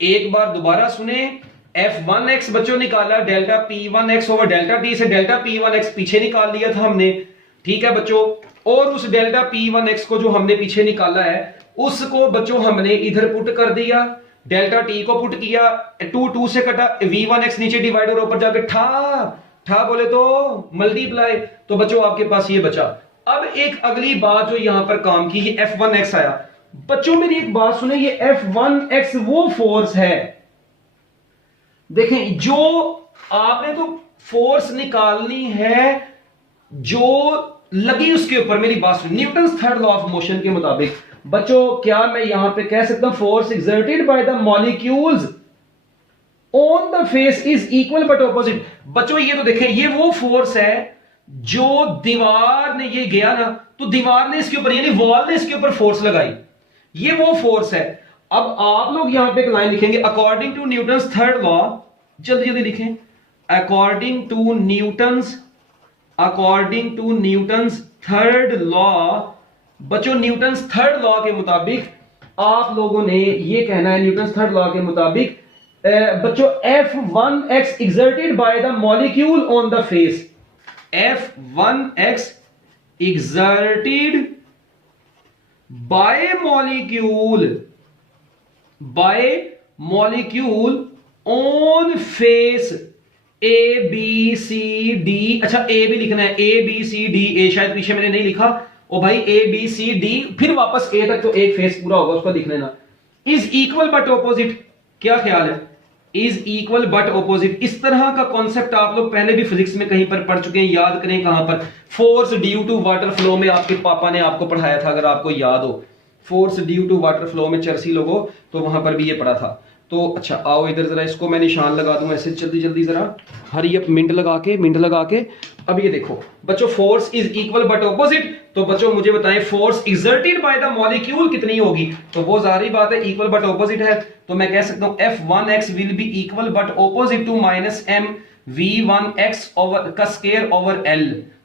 एक बार दोबारा सुने, f1x बच्चों निकाला delta p1x over delta t से, डेल्टा p1x पीछे निकाल लिया था हमने, ठीक है बच्चों। और उस डेल्टा p1x को जो हमने पीछे निकाला है उसको बच्चों हमने इधर पुट कर दिया, डेल्टा t को पुट किया, 2 से कटा, v1x नीचे डिवाइड और ऊपर जाके ठा बोले तो मल्टीप्लाई। तो बच्चों आपके पास ये बचा। अब एक अगली बात जो यहां पर काम की, ये f1x आया। बच्चों मेरी एक बात सुने, ये f1x वो फोर्स है, देखें जो आपने तो फोर्स निकालनी है जो लगी उसके ऊपर। मेरी बात सुन, Newton's third law of motion के मुताबिक बच्चों क्या मैं यहां पे कह सकता हूं, force exerted by the molecules on the face is equal but opposite. बच्चों ये तो देखें, ये वो फोर्स है जो दीवार ने ये गया ना, तो दीवार ने इसके ऊपर यानी वॉल ने इसके ऊपर फोर्स लगाई, ये वो फोर्स है। अब आप लोग यहां पे एक लाइन लिखेंगे, according to Newton's third law, जल्दी जल्दी लिखें, according to Newton's third law. बच्चों न्यूटन्स थर्ड लॉ के मुताबिक आप लोगों ने ये कहना है, न्यूटन्स थर्ड लॉ के मुताबिक बच्चों f1x exerted by the molecule on the face, f1x exerted by molecule on face a b c d। अच्छा a भी लिखना है, a b c d, a शायद पीछे मैंने नहीं लिखा, ओ भाई a b c d फिर वापस a तक, तो एक फेस पूरा होगा उसको लिख लेना। इज इक्वल बट ऑपोजिट, क्या ख्याल है? इज इक्वल बट ऑपोजिट, इस तरह का कॉन्सेप्ट आप लोग पहले भी फिजिक्स में कहीं पर पढ़ चुके हैं, याद करें कहां पर, force due to water flow में आपके पापा ने आपको पढ़ाया था, अगर आपको याद हो, force due to water flow में चर्सी लोगों, तो वहां पर भी ये पढ़ा था। तो अच्छा आओ इधर जरा, इसको मैं निशान लगा दूं ऐसे जल्दी जल्दी जरा, हरी अप, मिनट लगा के। अब ये देखो बच्चों, force is equal but opposite, तो बच्चों मुझे बताएं force exerted by the molecule कितनी होगी? तो वो जाहिर बात है इक्वल बट ऑपोजिट है, तो मैं कह सकता हूं F1x will be equal but opposite to -m v1x over का स्क्वायर ओवर l।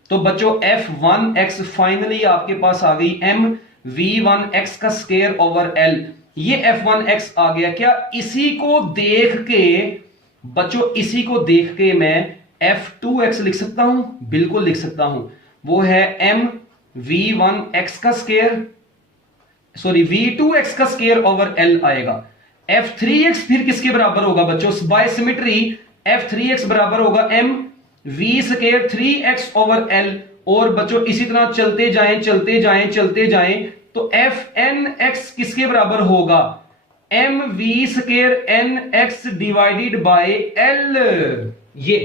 तो बच्चों F1x फाइनली आपके पास आ गई m v1x का स्क्वायर ओवर l, ये F1x आ गया। क्या इसी को देख के बच्चों, इसी को देख के मैं F2x लिख सकता हूं? बिल्कुल लिख सकता हूं, वो है m v1x का स्क्वायर, सॉरी v2x का स्क्वायर ओवर l आएगा। F3x फिर किसके बराबर होगा बच्चों? बाय सिमेट्री F3x बराबर होगा m v square 3x over l, और बच्चों इसी तरह चलते जाएं चलते जाएं चलते जाएं, तो Fnx किसके बराबर होगा? m v square nx divided bye l। ये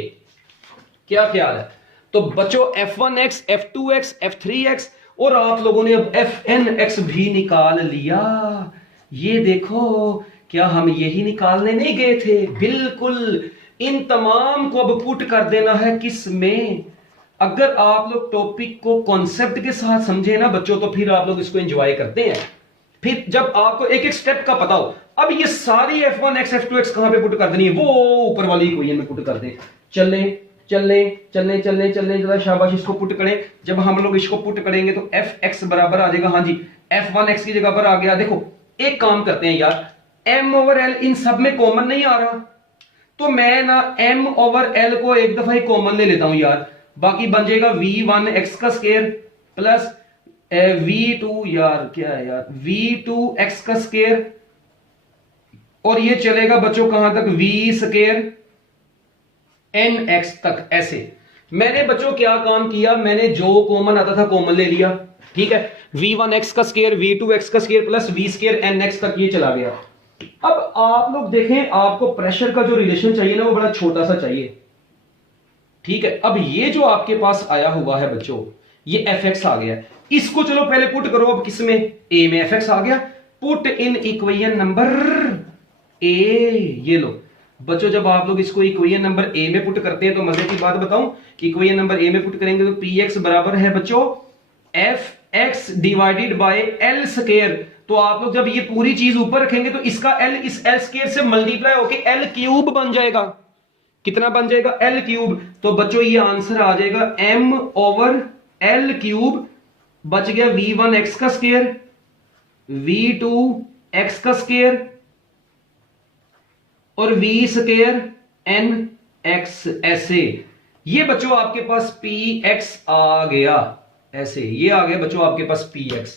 क्या ख्याल है? तो बच्चों F1x, F2x, F3x, और आप लोगों ने अब Fnx भी निकाल लिया। ये देखो, क्या हम यही निकालने नहीं गए थे? बिल्कुल, इन तमाम को अब पुट कर देना है किस में? अगर आप लोग टॉपिक को कॉन्सेप्ट के साथ समझे ना बच्चों, तो फिर आप लोग इसको एंजॉय करते हैं। फिर जब आपको एक एक स्टेप का पता हो, अब ये सारी F1x, F2x कहां पे पुट कर देनी है? वो ऊपर वाली इक्वेशन में पुट कर दें। चलने चलने चलने चलने चलने जरा शाबाश, इसको पुट करें। जब हम लोग इसको पुट करेंगे तो Fx बराबर आ जाएगा, हाँ जी, F1x की जगह पर आ गया। देखो एक काम करते हैं यार, m ओवर l इन सब में कॉमन नहीं आ रहा, तो मैं ना m ओवर l को एक दफा ही कॉमन ले लेता हूं यार, बाकी बन जाएगा v1x का स्क्वायर प्लस v2, यार क्या है यार, v2x का स्क्वायर, और ये चलेगा बच्चों कहां तक? v स्क्वायर nx तक। ऐसे मैंने बच्चों क्या काम किया, मैंने जो कॉमन आता था कॉमन ले लिया, ठीक है, v1x का स्क्वायर v2x का square plus v square nx तक ये चला गया। अब आप लोग देखें, आपको प्रेशर का जो रिलेशन चाहिए ना वो बड़ा छोटा सा चाहिए, ठीक है। अब ये जो आपके पास आया हुआ है बच्चों, ये Fx आ गया, इसको चलो पहले पुट करो। अब किसमें? A में Fx आ गया, put in equation number A। ये लो बच्चों, जब आप लोग इसको इक्वेशन नंबर A में पुट करते हैं तो मजे की बात बताऊं, इक्वेशन नंबर A में पुट करेंगे तो Px बराबर है बच्चों Fx divided by L square. तो आप लोग जब ये पूरी चीज ऊपर रखेंगे तो इसका L इस L स्क्वायर से मल्टीप्लाई होके L क्यूब बन जाएगा। कितना बन जाएगा? L cube. तो बच्चों ये आंसर आ जाएगा m ओवर L क्यूब, बच गया v1x का स्क्वायर, v2x का स्क्वायर और v स्क्वायर nx। ऐसे ये बच्चों आपके पास px आ गया, ऐसे ये आ गया बच्चों आपके पास px।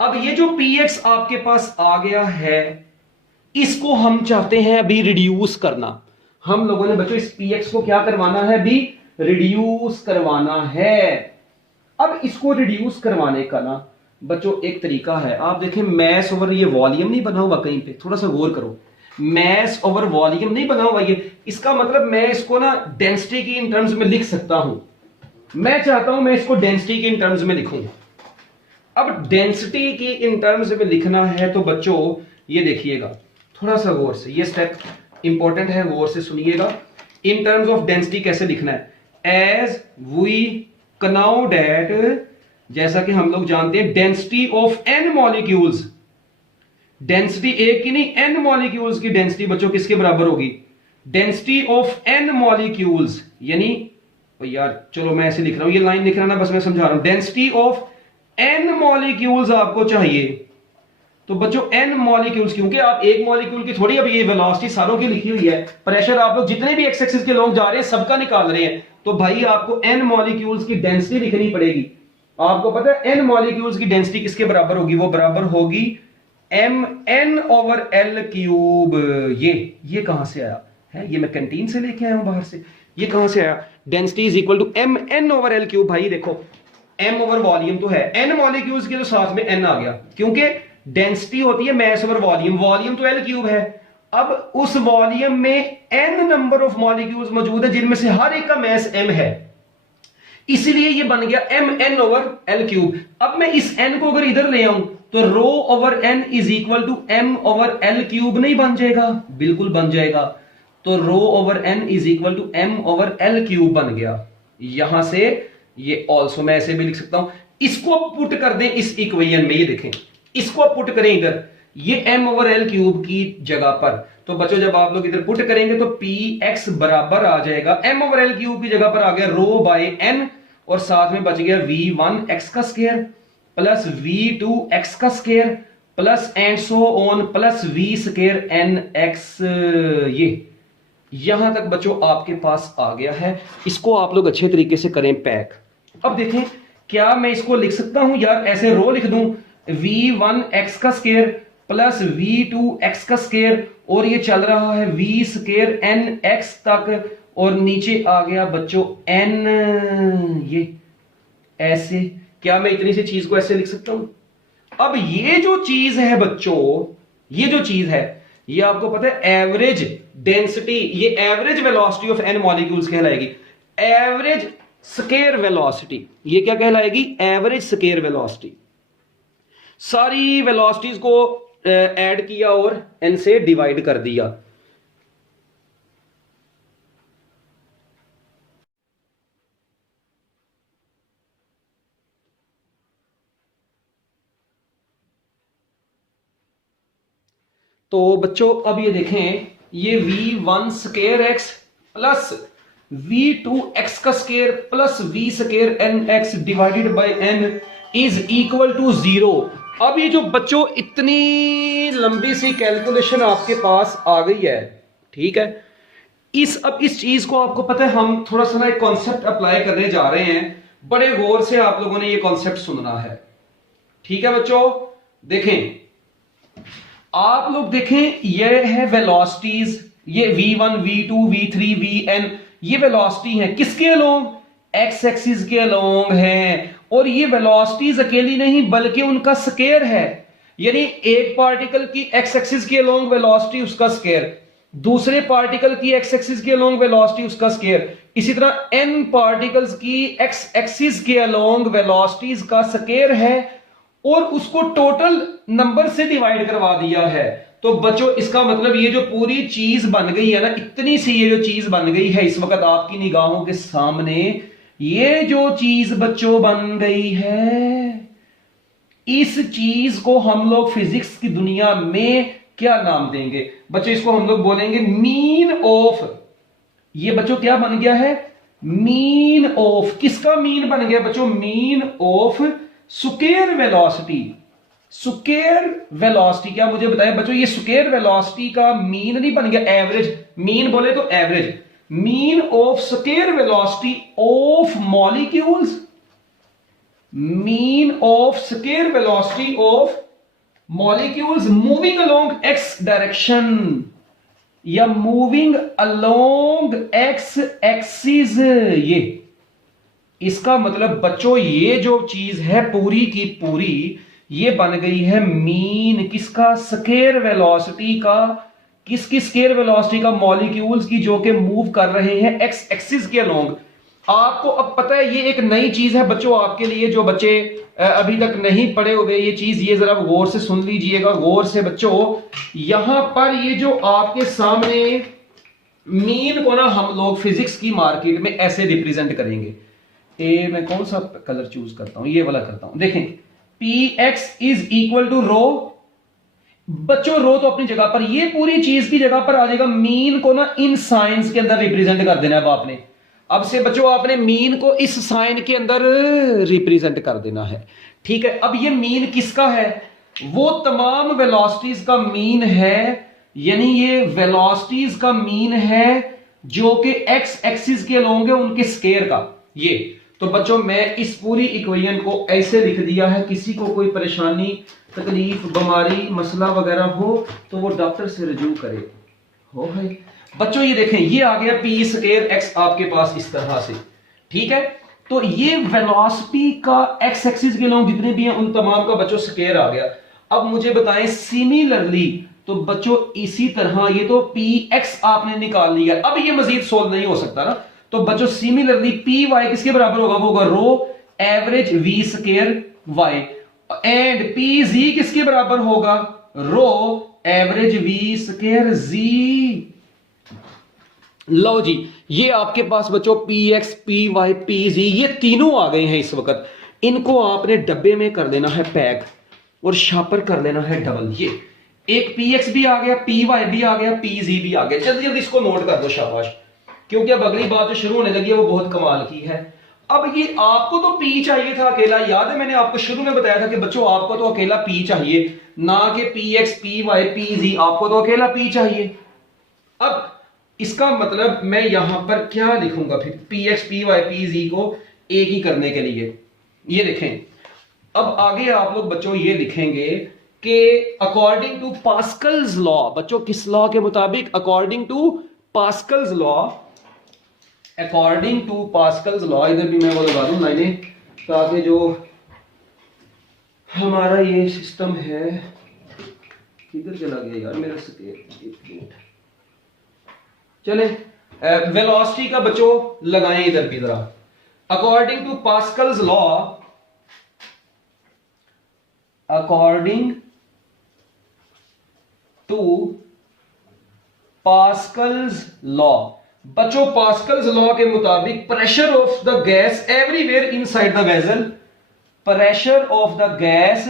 अब ये जो px आपके पास आ गया है, इसको हम चाहते हैं अभी रिड्यूस करना। हम लोगों ने बच्चों इस px को क्या करवाना है? अभी रिड्यूस करवाना है। अब इसको रिड्यूस करवाने का ना बच्चों एक तरीका है, आप देखें मैस ओवर ये वॉल्यूम नहीं बना हुआ कहीं पे, थोड़ा सा गौर करो, मैस ओवर वॉल्यूम नहीं बना हुआ ये, इसका मतलब मैं इसको ना डेंसिटी की इन टर्म्स में लिख सकता हूं। मैं चाहता हूं मैं इसको डेंसिटी की इन टर्म्स में लिखूं। अब डेंसिटी की इन टर्म्स में लिखना है तो बच्चों ये देखिएगा थोड़ा सा गौर से, ये स्टेप इंपॉर्टेंट है, गौर से सुनिएगा। इन टर्म्स ऑफ डेंसिटी कैसे लिखना है? एज वी नाउ डेट, जैसा कि हम लोग जानते हैं density of n molecules, density एक की नहीं n मॉलिक्यूल्स की डेंसिटी बच्चों किसके बराबर होगी? डेंसिटी ऑफ n मॉलिक्यूल्स, यानी यार चलो मैं ऐसे लिख रहा हूं, ये लाइन लिख रहा ना बस मैं समझा रहा हूं, डेंसिटी ऑफ n मॉलिक्यूल्स आपको चाहिए। तो बच्चों n मॉलिक्यूल्स, क्योंकि आप एक मॉलिक्यूल की थोड़ी, अब ये वेलोसिटी सारों की लिखी हुई है, प्रेशर आप लोग जितने भी एक्स एक्सिस के लोग जा रहे हैं सबका निकाल रहे हैं, तो भाई आपको n मॉलिक्यूल्स की डेंसिटी लिखनी पड़ेगी। आपको पता है n मॉलिक्यूल्स की डेंसिटी किसके बराबर होगी? वो बराबर होगी mn ओवर l क्यूब। ये कहां से आया है? ये मैं कैंटीन से लेके आया हूं बाहर से। ये कहां से आया? Density is equal to mn over l cube. भाई देखो m ओवर वॉल्यूम तो है, n मॉलिक्यूल्स के तो साथ में n आ गया, क्योंकि डेंसिटी होती है मैस ओवर वॉल्यूम, वॉल्यूम तो l क्यूब है, अब उस वॉल्यूम में n नंबर ऑफ मॉलिक्यूल्स मौजूद है जिनमें से हर एक का मास m है, इसलिए ये बन गया mn ओवर l क्यूब। अब मैं इस n को अगर इधर ले आऊं तो rho over n is equal to m over l cube नहीं बन जाएगा? बिल्कुल बन जाएगा। तो rho over n is equal to m over l cube बन गया। यहां से ये ऑल्सो मैं ऐसे भी लिख सकता हूं। इसको पुट कर दें इस इक्वेशन में, ये देखें, इसको पुट करें इधर, ये m ओवर l क्यूब की जगह पर। तो बच्चों जब आप लोग इधर पुट करेंगे तो px बराबर आ जाएगा m ओवर l क्यूब की जगह पर आ गया रो बाय n, और साथ में बच गया v1 x का स्क्वायर प्लस v2 x का square plus and so on plus v square n x। ये यहां तक बच्चों आपके पास आ गया है। इसको आप लोग अच्छे तरीके से करें पैक। अब देखें, क्या मैं इसको लिख सकता हूं यार, ऐसे रो लिख दूं v1 x का स्क्वायर प्लस v2 x का स्क्वायर, और ये चल रहा है v स्क्वायर n x तक, और नीचे आ गया बच्चों n। ये ऐसे, क्या मैं इतनी सी चीज को ऐसे लिख सकता हूं? अब ये जो चीज है बच्चों, ये जो चीज है, ये आपको पता है एवरेज डेंसिटी, ये average velocity of n molecules कहलाएगी। एवरेज स्केयर वेलोसिटी, ये क्या कहलाएगी? Average square velocity. सारी वेलोसिटीज को ऐड किया और n से डिवाइड कर दिया। तो बच्चों अब ये देखें, ये v1 square x plus v2 x का square plus v square nx divided by n is equal to 0। अब ये जो बच्चों इतनी लंबी सी कैलकुलेशन आपके पास आ गई है, ठीक है, अब इस चीज को आपको पता है हम थोड़ा सा ना एक कॉन्सेप्ट अप्लाई करने जा रहे हैं। बड़े गौर से आप लोगों ने ये कॉन्सेप्ट सुनना है, ठीक है बच्चों? देखें, आप लोग देखें, ये है वेलोसिटीज, ये v1 v2 v3 vn, ये वेलोसिटी है किसके अलोंग? एक्स एक्सिस के अलोंग है। और ये वेलोसिटीज अकेली नहीं बल्कि उनका स्क्वायर है, यानी एक पार्टिकल की एक्स एक्सिस के अलोंग वेलोसिटी उसका स्क्वायर, दूसरे पार्टिकल की एक्स एक्सिस के अलोंग वेलोसिटी उसका स्क्वायर, इसी तरह n पार्टिकल्स की एक्स एक्सिस के अलोंग वेलोसिटीज का स्क्वायर है, और उसको टोटल नंबर से डिवाइड करवा दिया है। तो बच्चों इसका मतलब ये जो पूरी चीज बन गई है ना, इतनी सी ये जो चीज बन गई है इस वक्त आपकी निगाहों के सामने, ये जो चीज बच्चों बन गई है, इस चीज को हम लोग फिजिक्स की दुनिया में क्या नाम देंगे बच्चों? इसको हम लोग बोलेंगे मीन ऑफ। ये बच्चों क्या बन गया है? Mean of. किसका मीन बन गया बच्चों? Mean of square velocity. Square velocity, क्या मुझे बताया बच्चों, ये स्क्वायर वेलोसिटी का मीन नहीं बन गया एवरेज? मीन बोले तो average, mean of square velocity of molecules, mean of square velocity of molecules moving along x direction या मूविंग अलोंग एक्स एक्सिस। ये इसका मतलब बच्चों ये जो चीज है पूरी की पूरी, ये बन गई है मीन किसका? स्क्वायर वेलोसिटी का। किसकी स्क्वायर वेलोसिटी का? मॉलिक्यूल्स की, जो कि मूव कर रहे हैं एक्स एक्सिस के अलोंग। आपको अब पता है ये एक नई चीज है बच्चों आपके लिए, जो बच्चे अभी तक नहीं पढ़े हुए ये चीज, ये जरा गौर से सुन लीजिएगा, गौर से बच्चों। यहां पर ये जो आपके सामने मीन को ना हम लोग फिजिक्स की मार्केट में ऐसे रिप्रेजेंट करेंगे। मैं कौन सा कलर चूज करता हूं? ये वाला करता हूं। देखें, px इज इक्वल टू रो। बच्चों रो तो अपनी जगह पर, ये पूरी चीज की जगह पर आ जाएगा। मीन को ना इन साइंस के अंदर रिप्रेजेंट कर देना है अब आपने। अब से बच्चों आपने मीन को इस साइन के अंदर रिप्रेजेंट कर देना है, ठीक है? अब ये मीन किसका है? वो तमाम वेलोसिटीज का मीन है, यानी ये वेलोसिटीज का मीन है जो कि एक्स एक्सिस के अलोंग है उनके स्क्वायर का। ये तो बच्चों मैं इस पूरी इक्वेशन को ऐसे लिख दिया है। किसी को कोई परेशानी, तकलीफ, बीमारी, मसला वगैरह हो तो वो डॉक्टर से रजू करे। हो भाई बच्चों, ये देखें, ये आ गया पी स्क्वायर एक्स आपके पास इस तरह से, ठीक है? तो ये वेलोसिटी का एक्स एक्सिस के अलोंग जितने भी हैं उन तमाम का बच्चों स्क्वायर आ गया। अब मुझे बताएं सिमिलरली तो बच्चों इसी तरह ये तो px आपने निकाल लिया, अब ये मजीद सोल्व नहीं हो सकता ना। तो बच्चों सिमिलरली py किसके बराबर होगा, वो होगा rho average v square y, and pz किसके बराबर होगा, rho average v square z। लो जी, ये आपके पास बच्चों px py pz ये तीनों आ गए हैं इस वक्त। इनको आपने डब्बे में कर देना है पैक और शापर कर लेना है डबल। ये एक px भी आ गया, py भी आ गया, pz भी आ गया। जल्दी जल्दी इसको नोट कर दो, शाबाश, क्योंकि अब अगली बात जो शुरू होने लगी है वो बहुत कमाल की है। अब ये आपको तो p चाहिए था अकेला, याद है मैंने आपको शुरू में बताया था कि बच्चों आपको तो अकेला p चाहिए, ना कि px py pz, आपको तो अकेला p चाहिए। अब इसका मतलब मैं यहां पर क्या लिखूंगा फिर, px py pz को एक ही करने के लिए। ये देखें, अब आगे आप लोग बच्चों ये लिखेंगे कि अकॉर्डिंग टू पास्कल्स लॉ, बच्चों किस लॉ के मुताबिक, according to Pascal's law, according to Pascal's law, इधर भी मैं वो लगा दूं लाइनें ताकि जो हमारा ये सिस्टम है, किधर चला गया यार मेरा स्केल, चले वेलोसिटी का बच्चों लगाएं इधर भी जरा। According to Pascal's law, according to Pascal's law, बच्चों पास्कल्स लॉ के मुताबिक pressure of the gas everywhere inside the vessel, pressure of the gas,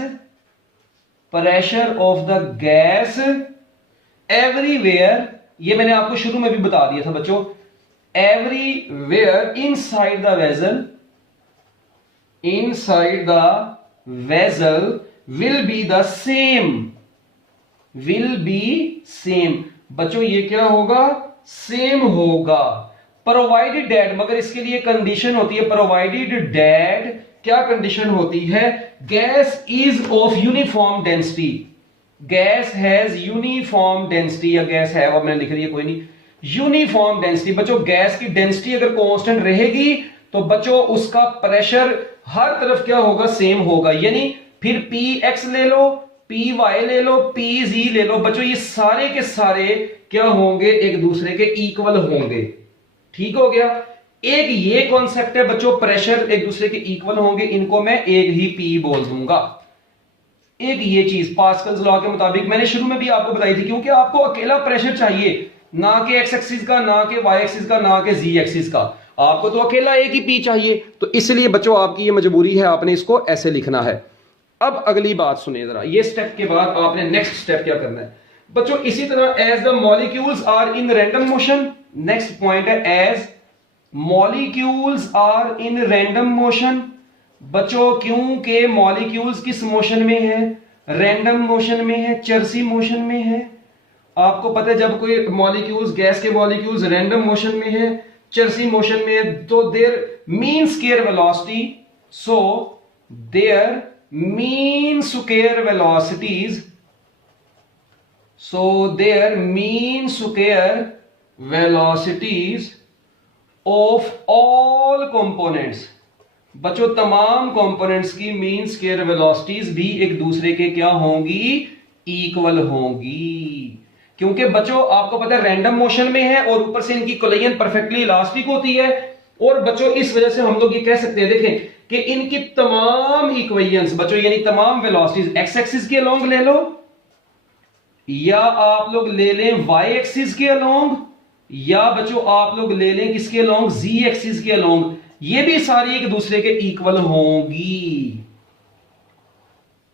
pressure of the gas everywhere, ये मैंने आपको शुरू में भी बता दिया था बच्चों, everywhere inside the vessel, inside the vessel will be the same, will be same. बच्चों ये क्या होगा, सेम होगा, प्रोवाइडेड दैट, मगर इसके लिए कंडीशन होती है, प्रोवाइडेड दैट, क्या कंडीशन होती है, gas is of uniform density, gas has uniform density, या गैस है वो मैंने लिख रही है कोई नहीं, यूनिफॉर्म डेंसिटी। बच्चों गैस की डेंसिटी अगर कांस्टेंट रहेगी तो बच्चों उसका प्रेशर हर तरफ क्या होगा, सेम होगा, यानी फिर px ले लो, py ले लो, pz ले लो, बच्चों ये सारे के सारे क्या होंगे, एक दूसरे के इक्वल होंगे। ठीक हो गया, एक ये कॉन्सेप्ट है बच्चों, प्रेशर एक दूसरे के इक्वल होंगे, इनको मैं एक ही p बोल दूंगा। एक ये चीज पास्कल्स लॉ के मुताबिक मैंने शुरू में भी आपको बताई थी, क्योंकि आपको अकेला प्रेशर चाहिए, ना कि एक्स एक्सिस का, ना कि वाई एक्सिस का, ना कि जी एक्सिस का, आपको तो अकेला एक ही पी चाहिए। तो इसलिए बच्चों आपकी ये मजबूरी है, आपने इसको ऐसे लिखना है। अब अगली बात सुनिए जरा, ये स्टेप के बाद आपने नेक्स्ट स्टेप क्या करना है बच्चों, इसी तरह as the molecules are in random motion, next point है as molecules are in random motion. बच्चों क्योंकि मॉलिक्यूल्स किस मोशन में है, रैंडम मोशन में है, चर्सी मोशन में है। आपको पता है जब कोई मॉलिक्यूल्स, गैस के मॉलिक्यूल्स रैंडम मोशन में है, चर्सी मोशन में है, तो their mean square velocity, so their mean square velocities, so their mean square velocities of all components, बच्चों तमाम कंपोनेंट्स की मीन स्क्वायर वेलोसिटीज भी एक दूसरे के क्या होंगी, इक्वल होंगी। क्योंकि बच्चों आपको पता है रैंडम मोशन में है और ऊपर से इनकी कोलिजन परफेक्टली इलास्टिक होती है, और बच्चों इस वजह से हम लोग ये कह सकते हैं, देखें कि इनकी तमाम इक्वेशंस बच्चों यानी तमाम वेलोसिटीज एक्स एक्सिस के अलोंग ले लो, या आप लोग ले लें वाई एक्सिस के अलोंग, या बच्चों आप लोग ले लें किसके अलोंग, जी एक्सिस के अलोंग, ये भी सारी एक दूसरे के इक्वल होंगी।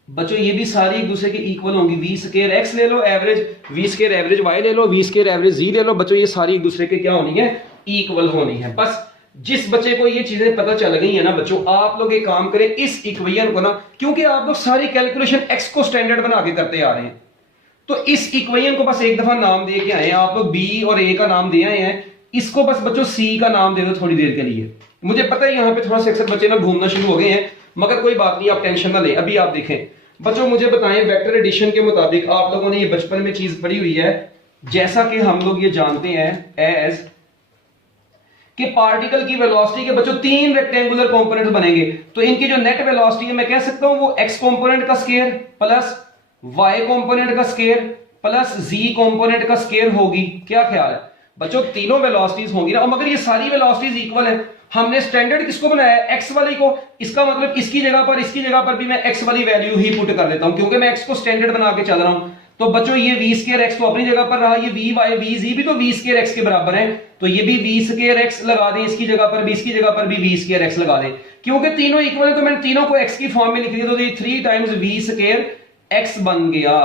बच्चों ये भी सारी एक दूसरे के इक्वल होंगी। वी स्क्वायर एक्स ले लो average, v square average y ले लो, वी स्क्वायर एवरेज जी ले लो, बच्चों ये सारी एक दूसरे के क्या होनी है, इक्वल होनी है। बस जिस बच्चे को ये चीजें पता चल गई है ना बच्चों, आप लोग एक काम करें, इस इक्वेशन को ना, क्योंकि आप लोग सारी कैलकुलेशन एक्स को स्टैंडर्ड बना के करते आ रहे हैं, तो इस इक्वेशन को बस एक दफा नाम दे के आए हैं आप लोग, बी और ए का नाम दे आए हैं, इसको बस बच्चों सी का नाम दे दो थोड़ी देर के लिए। मुझे पता है यहाँ पे थोड़ा सा अक्सर बच्चे ना घूमना शुरू हो गए हैं, मगर कोई बात नहीं, आप टेंशन ना लें। अभी आप देखें बच्चों, मुझे बताएं वेक्टर एडिशन के मुताबिक, आप लोगों ने ये बचपन में चीज पढ़ी हुई है, जैसा कि हम लोग ये जानते हैं एज कि पार्टिकल की वेलोसिटी के बच्चों तीन रेक्टेंगुलर कंपोनेंट्स बनेंगे, तो इनकी जो नेट वेलोसिटी है मैं कह सकता हूं वो एक्स कंपोनेंट का स्क्वायर प्लस वाई कंपोनेंट का स्क्वायर प्लस जी कंपोनेंट का स्केयर होगी। क्या ख्याल है बच्चों, तीनों वेलोसिटीज होंगी ना, मगर ये सारी वेलोसिटीज इक्वल है। हमने स्टैंडर्ड किसको बनाया है, एक्स वाली को। इसका मतलब इसकी जगह पर भी मैं एक्स वाली वैल्यू ही पुट कर देता हूं, क्योंकि मैं एक्स को स्टैंडर्ड बना के चल रहा हूं। तो बच्चों ये वी स्केयर एक्स तो अपनी जगह पर रहा, ये वी वाई वी जी भी तो वी स्केयर एक्स के बराबर है, तो ये भी वी स्केयर एक्स लगा दें, इसकी जगह पर भी, इसकी जगह पर भी वी स्केयर एक्स लगा दें, क्योंकि तीनों इक्वल है तो मैंने तीनों को एक्स की फॉर्म में लिख दिया, तो ये 3 टाइम्स वी स्केयर एक्स बन गया।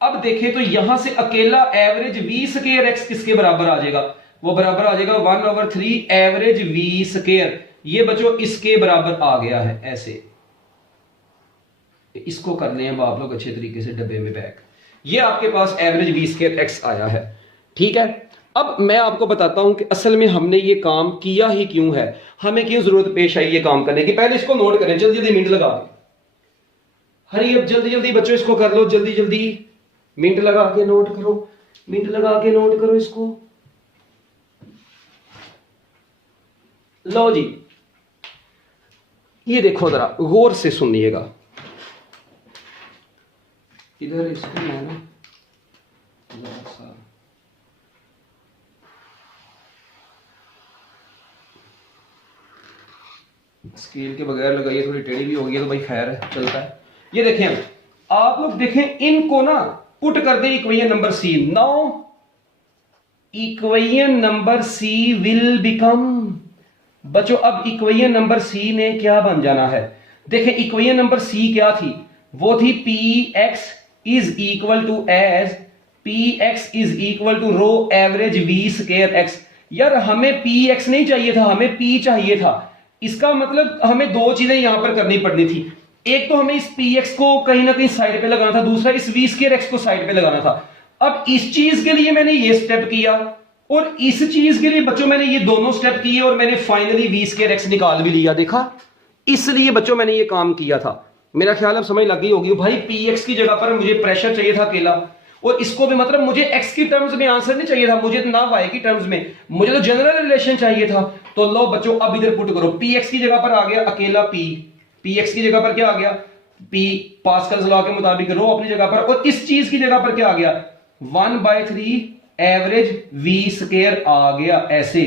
अब देखें तो यहां से अकेला एवरेज वी स्केयर एक्स किसके बराबर आ जाएगा, वो बराबर आ जाएगा 1/3 एवरेज वी स्केयर। ये बच्चों इसके बराबर आ गया है। ऐसे इसको करने हैं आप लोग अच्छे तरीके से डब्बे में पैक। ये आपके पास एवरेज वी स्केयर एक्स आया है, ठीक है। अब मैं आपको बताता हूं कि असल में हमने ये काम किया ही क्यों है, हमें क्यों जरूरत पेश आई ये काम करने की। पहले इसको नोट करें, जल्दी जल्दी मिनट लगा दें। हरी अब जल्दी जल्दी बच्चों इसको कर लो, जल्दी जल्दी मिनट लगा के नोट करो, मिनट लगा के नोट करो इसको। लो जी, ये देखो जरा गौर से सुनिएगा। इधर इसको मैंने स्केल के बगैर लगाइए, थोड़ी टेढ़ी भी होगी तो भाई खैर है, चलता है। ये देखें आप लोग, देखें इनको ना पुट कर दे equation number C. Now equation number C will become, बच्चों अब इक्वेशन नंबर सी ने क्या बन जाना है, देखें इक्वेशन नंबर सी क्या थी, वो थी P X is equal to as P X is equal to rho average we square X. यार हमें पी एक्स नहीं चाहिए था, हमें पी चाहिए था। इसका मतलब हमें दो चीजें यहां पर करनी पड़नी थी, एक तो हमें इस पी एक्स को कहीं ना कहीं साइड पे लगाना था, दूसरा इस वी स्केयर एक्स को साइड पे लगाना था। अब इस चीज के लिए मैंने ये स्टेप किया और इस चीज के लिए बच्चों मैंने ये दोनों स्टेप किए और मैंने फाइनली वी स्केयर एक्स निकाल भी लिया। देखा, इसलिए बच्चों मैंने ये काम किया था। मेरा ख्याल अब समझ लग गई होगी भाई, पी एक्स की जगह पर मुझे प्रेशर चाहिए था अकेला, और इसको भी मतलब मुझे एक्स की टर्म्स में आंसर नहीं चाहिए था, मुझे ना वाई की टर्म्स में, मुझे तो जनरल रिलेशन चाहिए था। तो लो बच्चों अब इधर पुट करो, पी एक्स की जगह पर आ गया अकेला पी, पी एक्स की जगह पर क्या आ गया पी, पास्कल्स लॉ के मुताबिक रो अपनी जगह पर, और इस चीज की जगह पर क्या आ गया 1/3 एवरेज वी स्केयर आ गया ऐसे।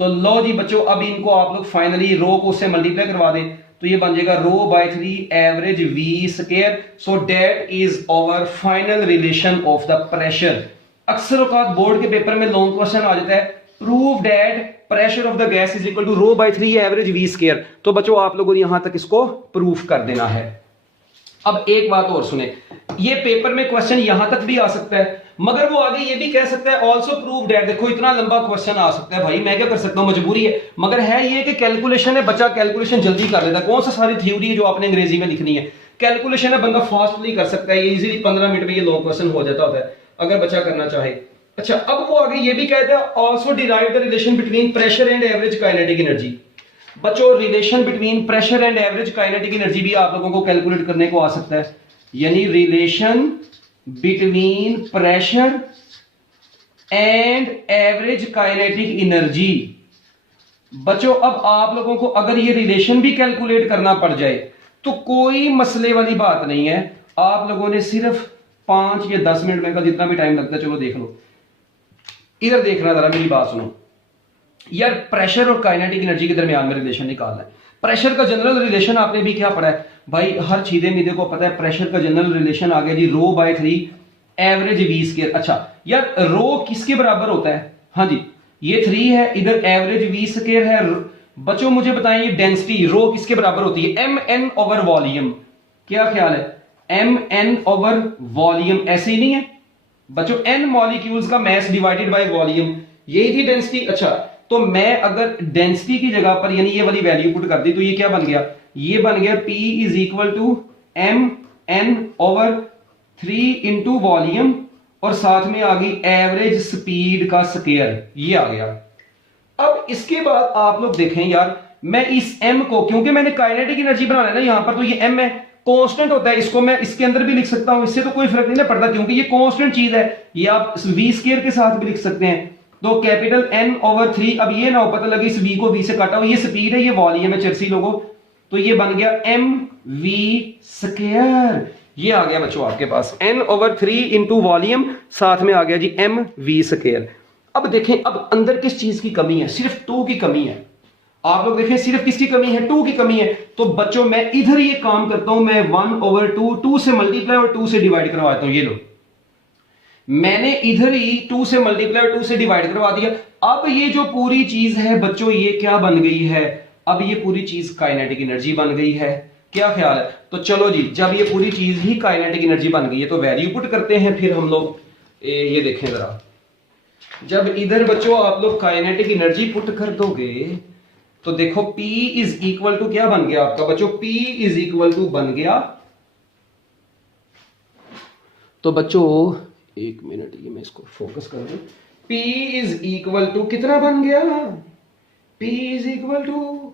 तो लो जी बच्चों अब इनको आप लोग फाइनली रो को उससे मल्टीप्लाई करवा दें, तो ये बन जाएगा rho by 3 average we square. So that is our final relation of the pressure. अक्सर औकात बोर्ड के पेपर में लॉन्ग क्वेश्चन आ जाता है, prove that pressure of the gas is equal to rho by 3 average we square. तो बच्चों आप लोगों ने यहां तक इसको प्रूफ कर देना है। अब एक बात और सुने, ये पेपर में क्वेश्चन यहां तक भी आ सकता है, मगर वो आगे ये भी कह सकता है ऑल्सो प्रूव दैट। देखो इतना लंबा क्वेश्चन आ सकता है भाई, मैं क्या कर सकता हूं, मजबूरी है। मगर है ये कि कैलकुलेशन है, बच्चा कैलकुलेशन जल्दी कर लेता है। कौन सा सारी थ्योरी है जो आपने अंग्रेजी में लिखनी है, कैलकुलेशन है, बंदा फास्टली कर सकता है, ये इजीली 15 मिनट में ये लॉन्ग क्वेश्चन हो जाता होता है अगर बच्चा करना चाहे। अच्छा अब वो आगे ये भी कहता है also derive the relation between pressure and average kinetic energy. बच्चों relation between pressure and average kinetic energy भी आप लोगों को कैलकुलेट करने को आ सकता है, यानी relation between pressure and average kinetic energy. बच्चों अब आप लोगों को अगर ये रिलेशन भी कैलकुलेट करना पड़ जाए तो कोई मसले वाली बात नहीं है, आप लोगों ने सिर्फ 5 या 10 मिनट में का जितना भी टाइम लगता है, चलो देख लो। इधर देखना जरा, मेरी बात सुनो यार, प्रेशर और काइनेटिक एनर्जी के दरमियान में रिलेशन निकालना है। प्रेशर का जनरल रिलेशन आपने भी क्या पढ़ा है भाई, हर चीजें में देखो पता है, प्रेशर का जनरल रिलेशन आ गया जी रो बाय 3 एवरेज वी स्केयर। अच्छा यार रो किसके बराबर होता है, हाँ जी ये 3 है, इधर एवरेज वी स्केयर है। बच्चों मुझे बताएं ये डेंसिटी रो किसके बराबर होती है, एम एन ओवर वॉल्यूम। क्या ख्याल है, एम एन ओवर वॉल्यूम, ऐसे ही नहीं है बच्चों, एन मॉलिक्यूल्स का मास डिवाइडेड बाय वॉल्यूम, यही थी डेंसिटी। अच्छा तो मैं अगर डेंसिटी की जगह पर यानी ये वाली वैल्यू पुट कर दी तो ये क्या बन गया, ये बन गया P is equal to M N over 3 into volume, और साथ में आ गई एवरेज स्पीड का स्केयर, ये आ गया। अब इसके बाद आप लोग देखें यार, मैं इस m को, क्योंकि मैंने काइनेटिक एनर्जी बनाना है ना यहां पर, तो ये m है, कांस्टेंट होता है, इसको मैं इसके अंदर भी लिख सकता हूं, इससे तो कोई फर्क नहीं पड़ता क्योंकि ये कांस्टेंट चीज है। ये आप v स्क्वायर के साथ भी लिख सकते हैं, तो कैपिटल n ओवर 3। अब ये ना हो पता लगे इस v को v से काटा हुआ, ये स्पीड है, ये वॉल्यूम है चर्सी लोगों, तो ये बन गया m v स्क्वायर। ये आ गया बच्चों आपके पास n/3 इंटू वॉल्यूम, साथ में आ गया जी mv²। अब देखें, अब अंदर किस चीज की कमी है, सिर्फ 2 की कमी है। आप लोग देखें सिर्फ किसकी कमी है, 2 की कमी है। तो बच्चों मैं इधर ये काम करता हूं, मैं 1/2 2 से मल्टीप्लाई और 2 से डिवाइड करवाता हूं। ये लो, मैंने इधर ही 2 से मल्टीप्लाई और 2 से डिवाइड करवा दिया। अब ये जो पूरी चीज है बच्चों, ये क्या बन गई है, अब ये पूरी चीज काइनेटिक एनर्जी बन गई है। क्या ख्याल है? तो चलो जी, जब ये पूरी चीज ही काइनेटिक एनर्जी बन गई है तो वैल्यू पुट करते हैं फिर हम लोग। ये देखें जरा, जब इधर बच्चों आप लोग काइनेटिक एनर्जी पुट कर दोगे तो देखो P इज इक्वल टू क्या बन गया आपका बच्चों, P इज इक्वल टू बन गया, तो बच्चों एक मिनट, ये मैं इसको फोकस कर दूं। P इज इक्वल टू कितना बन गया, P is equal to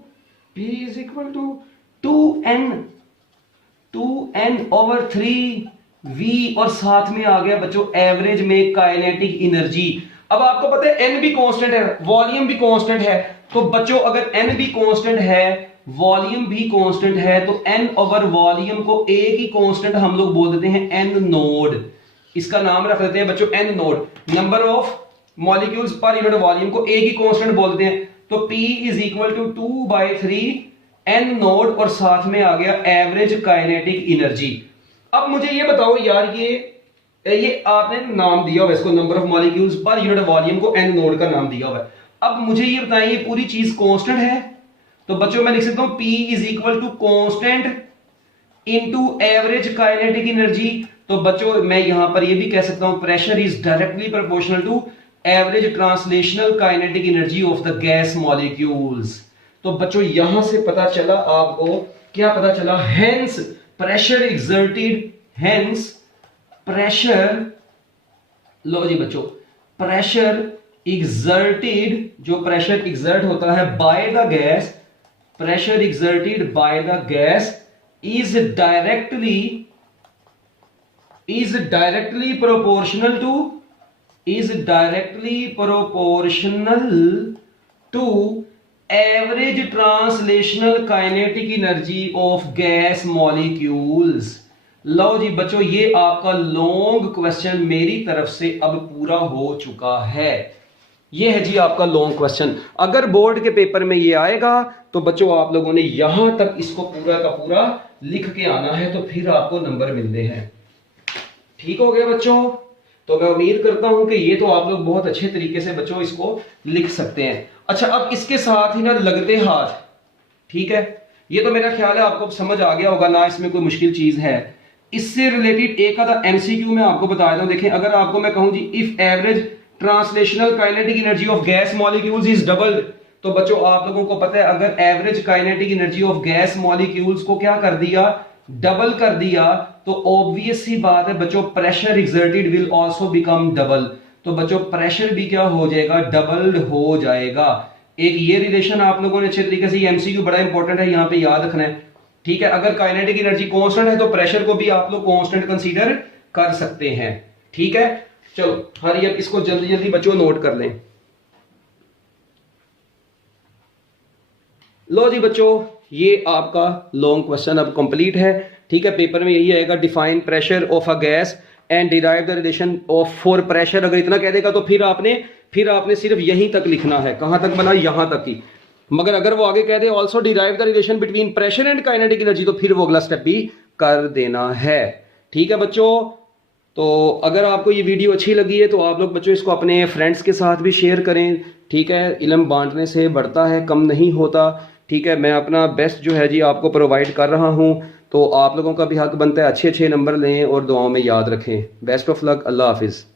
2n/3v, और साथ में आ गया बच्चों एवरेज में काइनेटिक एनर्जी। अब आपको पता है n भी कांस्टेंट है, वॉल्यूम भी कांस्टेंट है। तो बच्चों अगर n भी कांस्टेंट है, वॉल्यूम भी कांस्टेंट है, तो n ओवर वॉल्यूम को एक ही कांस्टेंट हम लोग बोल देते हैं n नोड। इसका नाम रख देते हैं बच्चों n node. Number of molecules per unit volume को एक ही कांस्टेंट बोल देते हैं। तो P is equal to 2/3 n node, और साथ में आ गया एवरेज काइनेटिक एनर्जी। अब मुझे ये बताओ यार, ये आपने नाम दिया हुआ इसको, number of molecules per unit volume को n नोड का नाम दिया हुआ है। अब मुझे ये बताएं, ये पूरी चीज कांस्टेंट है, तो बच्चों मैं लिख सकता हूं P is equal to constant into average kinetic energy. तो बच्चों मैं यहां पर ये भी कह सकता हूं pressure is directly proportional to average translational kinetic energy of the gas molecules. तो बच्चों यहां से पता चला आपको, क्या पता चला, hence pressure exerted, hence pressure, लो जी बच्चों, प्रेशर एक्सर्टेड, जो प्रेशर एक्सर्ट होता है by the gas, pressure exerted by the gas is directly proportional to average translational kinetic energy of gas molecules. लो जी बच्चों, ये आपका लॉन्ग क्वेश्चन मेरी तरफ से अब पूरा हो चुका है। ये है जी आपका लॉन्ग क्वेश्चन। अगर बोर्ड के पेपर में ये आएगा तो बच्चों आप लोगों ने यहां तक इसको पूरा का पूरा लिख के आना है, तो फिर आपको नंबर मिलने हैं। ठीक हो गया बच्चों? तो मैं उम्मीद करता हूं कि ये तो आप लोग बहुत अच्छे तरीके से बच्चों इसको लिख सकते हैं। अच्छा, अब इसके साथ ही ना लगते हाथ, ठीक है, ये तो मेरा ख्याल है आपको समझ आ गया होगा ना, इसमें कोई मुश्किल चीज है। इससे रिलेटेड एक आधा एमसीक्यू मैं आपको बता देता हूं। देखें, अगर आपको मैं कहूं जी if average translational kinetic energy of gas molecules is doubled, तो बच्चों आप लोगों को पता है अगर average kinetic energy of gas molecules को क्या कर दिया, डबल कर दिया, तो ऑब्वियस सी बात है बच्चों pressure exerted will also become double. तो बच्चों प्रेशर भी क्या हो जाएगा, डबल्ड हो जाएगा। एक ये रिलेशन आप लोगों ने अच्छे तरीके से, एमसीक्यू बड़ा इंपॉर्टेंट है, यहां पे याद रखना है। ठीक है, अगर काइनेटिक एनर्जी कांस्टेंट है तो प्रेशर को भी आप लोग कांस्टेंट कंसीडर कर सकते हैं। ठीक है, चलो हरी अब इसको जल्दी जल्दी बच्चों नोट कर लें। लो जी बच्चों, ये आपका लॉन्ग क्वेश्चन अब कंप्लीट है। ठीक है, पेपर में यही आएगा, define pressure of a gas and derive the relation of for pressure. अगर इतना कह देगा तो फिर आपने सिर्फ यहीं तक लिखना है। कहां तक बना, यहां तक ही। मगर अगर वो आगे कह they also derive the relation between pressure and kinetic energy, तो फिर वो अगला स्टेप भी कर देना है। ठीक है बच्चों, तो अगर आपको ये वीडियो अच्छी लगी है तो आप लोग बच्चों इसको अपने फ्रेंड्स के साथ भी शेयर करें। ठीक है, इल्म बांटने से बढ़ता है, कम नहीं होता। ठीक है, मैं अपना बेस्ट जो है जी आपको प्रोवाइड कर रहा हूँ, तो आप लोगों का भी हक बनता है अच्छे अच्छे नंबर लें और दुआओं में याद रखें। बेस्ट ऑफ लक, अल्लाह हाफिज़।